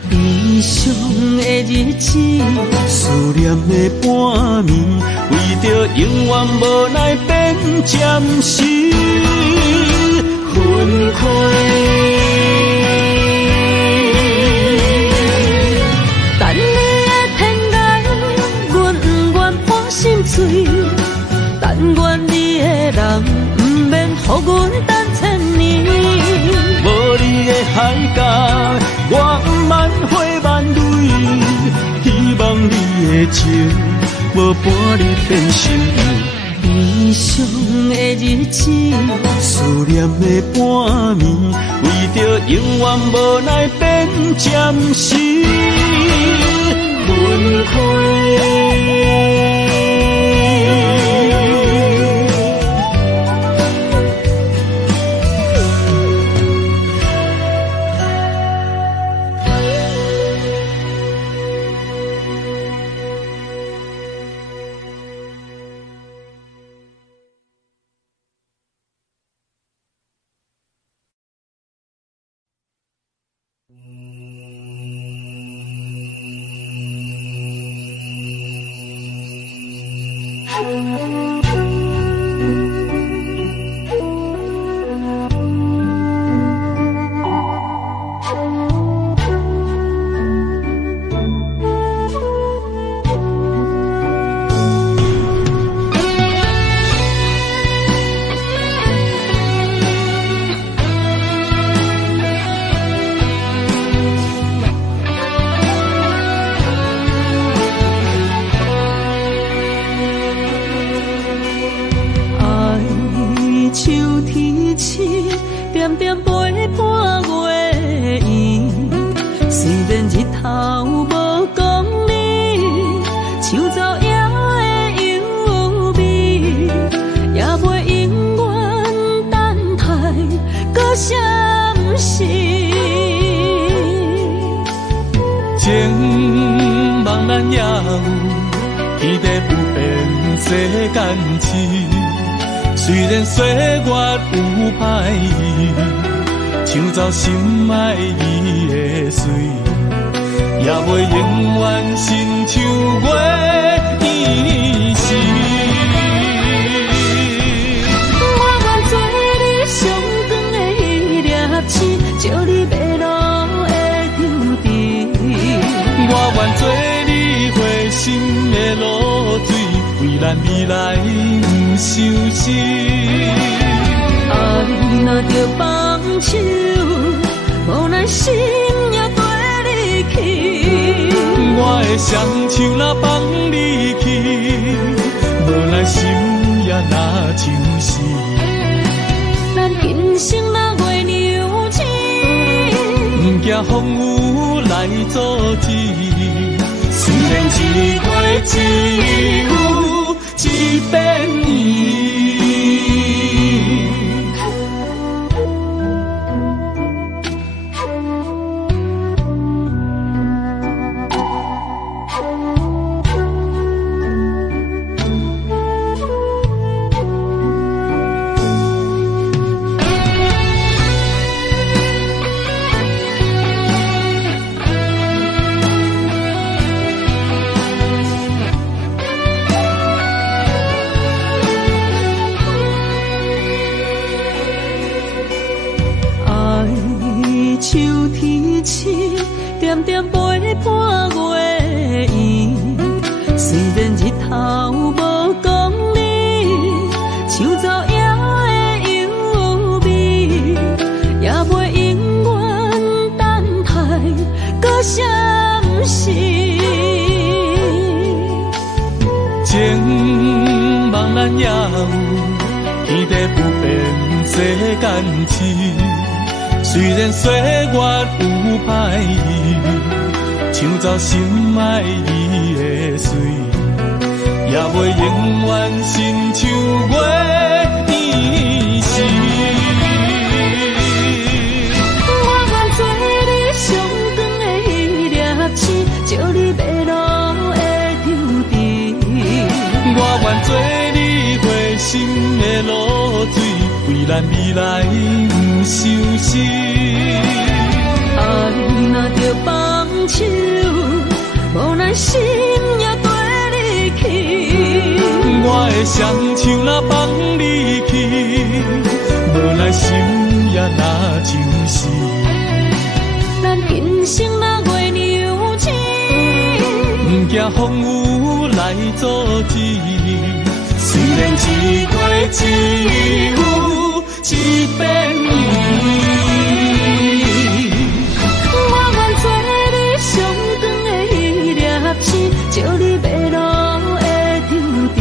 悲伤的日子，思念的半暝，为着永远无奈变暂时分开。等你的天涯，阮不愿破心碎。但愿你的人不免予阮等千年。无你的海角，我万花万蕊，希望你的情无半日变心意。悲伤的日子，思念的半暝，为着永远无奈变暂时分开。点点陪伴月圆，虽然日头无讲理，像走野的优美，也袂永远等待搁闪逝。情茫然也有天地不变世间事。虽然岁月有歹意，抢走心爱伊的水，也袂永远亲像月依时。我愿做你上光的迄粒星，照你迷路的丢滴。我愿做你回心的露水，为咱未来不相思。爱若着放手，无奈心也跟你去。我的双手若放你去，无奈心也若像是。咱今生若惊风雨来阻止。虽然一月只有一遍年。点点陪伴月圆，虽然日头无讲理，像走夜的幽味，也袂永远等待搁闪失。情茫然也有，天地不变世间情。虽然岁月有歹意，抢走心爱伊的水，也袂永远亲像月圆时。我愿做你上长的迄粒星，照你迷路的丢滴。我愿做你回心的露水，为咱未来不伤心。爱若着放手，无奈心也跟你去。我的双手若放你去，无奈心也若像是。咱今生若月娘亲，不惊风雨来阻止。虽然一月只有一遍年。照你迷路的丢滴，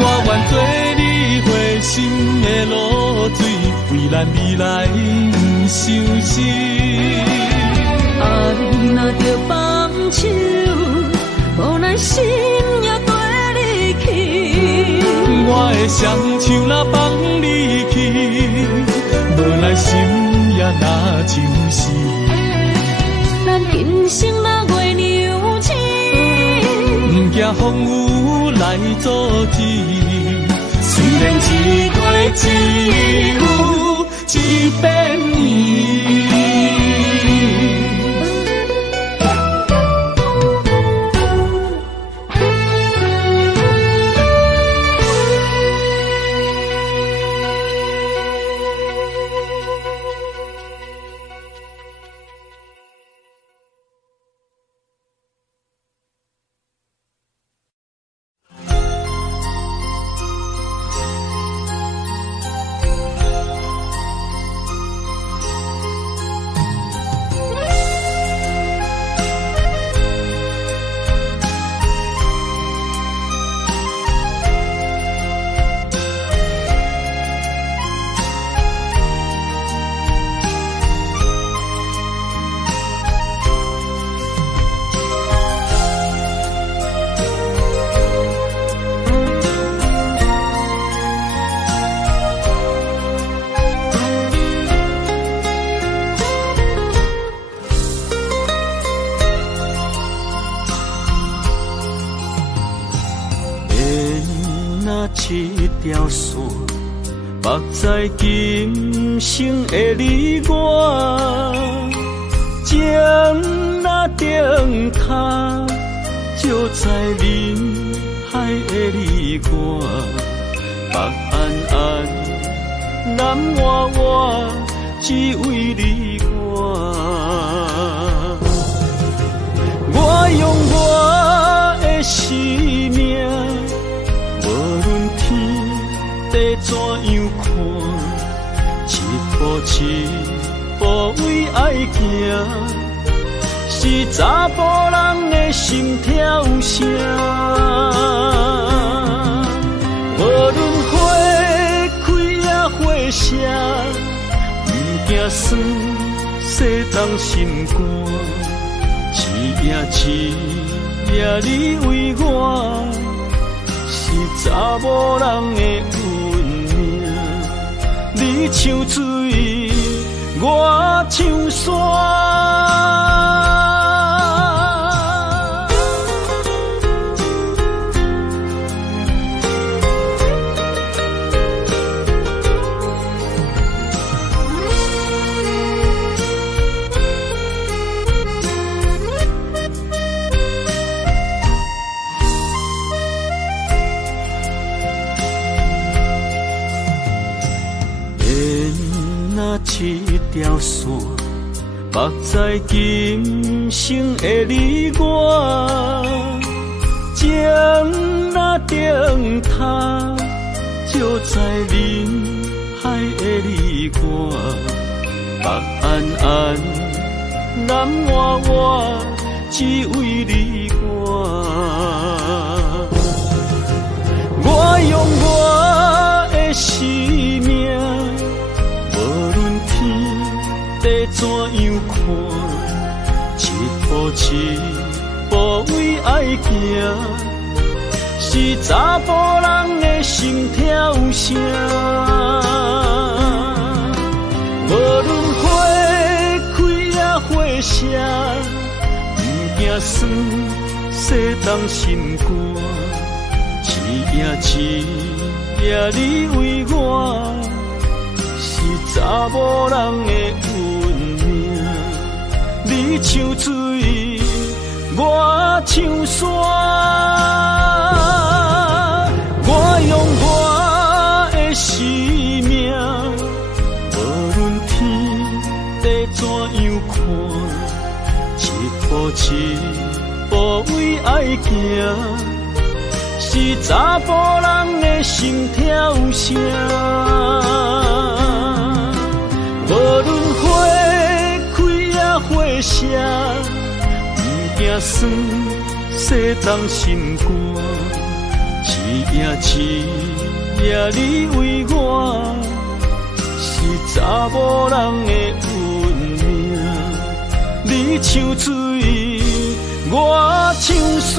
我愿做你回心的露水，为咱未来不伤心。爱若着放手，无奈心也跟你去。我的双手若放你去，无奈心也若像是。咱今生若月娘亲，不惊风雨来阻止。虽然一月只有一遍年。一条线，绑在今生的你我，情若灯塔，照在人海的你我，北暗暗，南弯弯，只为你我。我用我的生命，无论天地怎样看，一步一步为爱行，是查甫人的心跳声。无论花开也花谢，不惊酸洗动心肝，一夜一夜你为我，是查某人的运命。你像水，我像山。一条线，目在今生的你我，情若灯塔，照在人海的你我，北暗暗，南弯弯，只为你我。我用我的生命。地怎样看？一步一步为爱行，是查甫人的心跳声。无论花开也花谢，不惊酸，洗动心肝。一夜一夜你为我。是查某人的运命，你像水，我像山。我用我的生命，无论天地怎样看，一步一步为爱行，是查甫人的心跳声。无论花开也花谢，不惊酸，洗动心肝。一夜一夜你为我，是查某人的运命。你像水，我像山。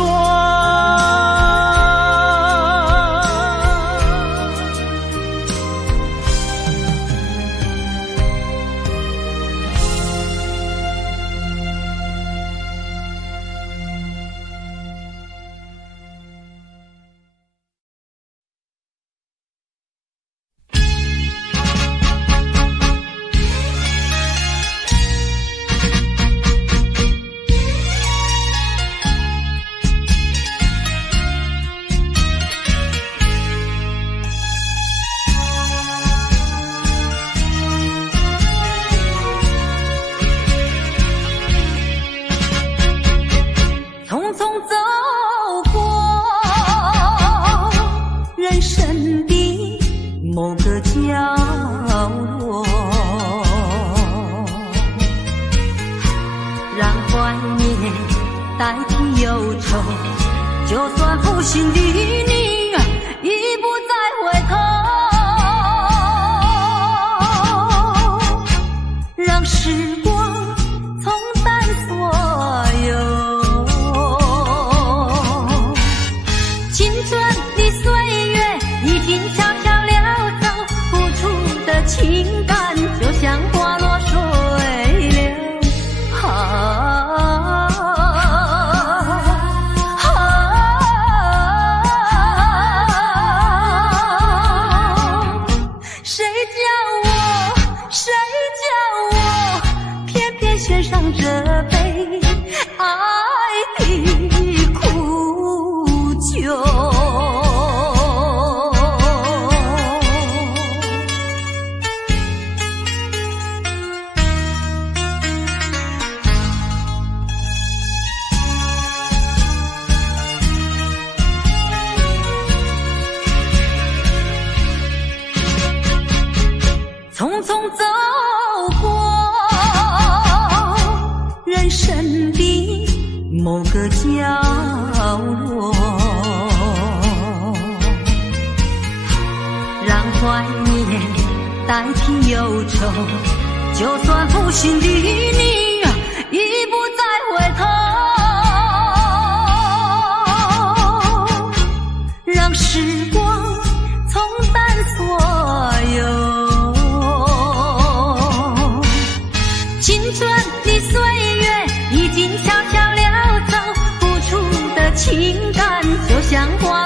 就算负心的你已不再回头，让时光冲淡所有。青春的岁月已经悄悄溜走，付出的情感就像花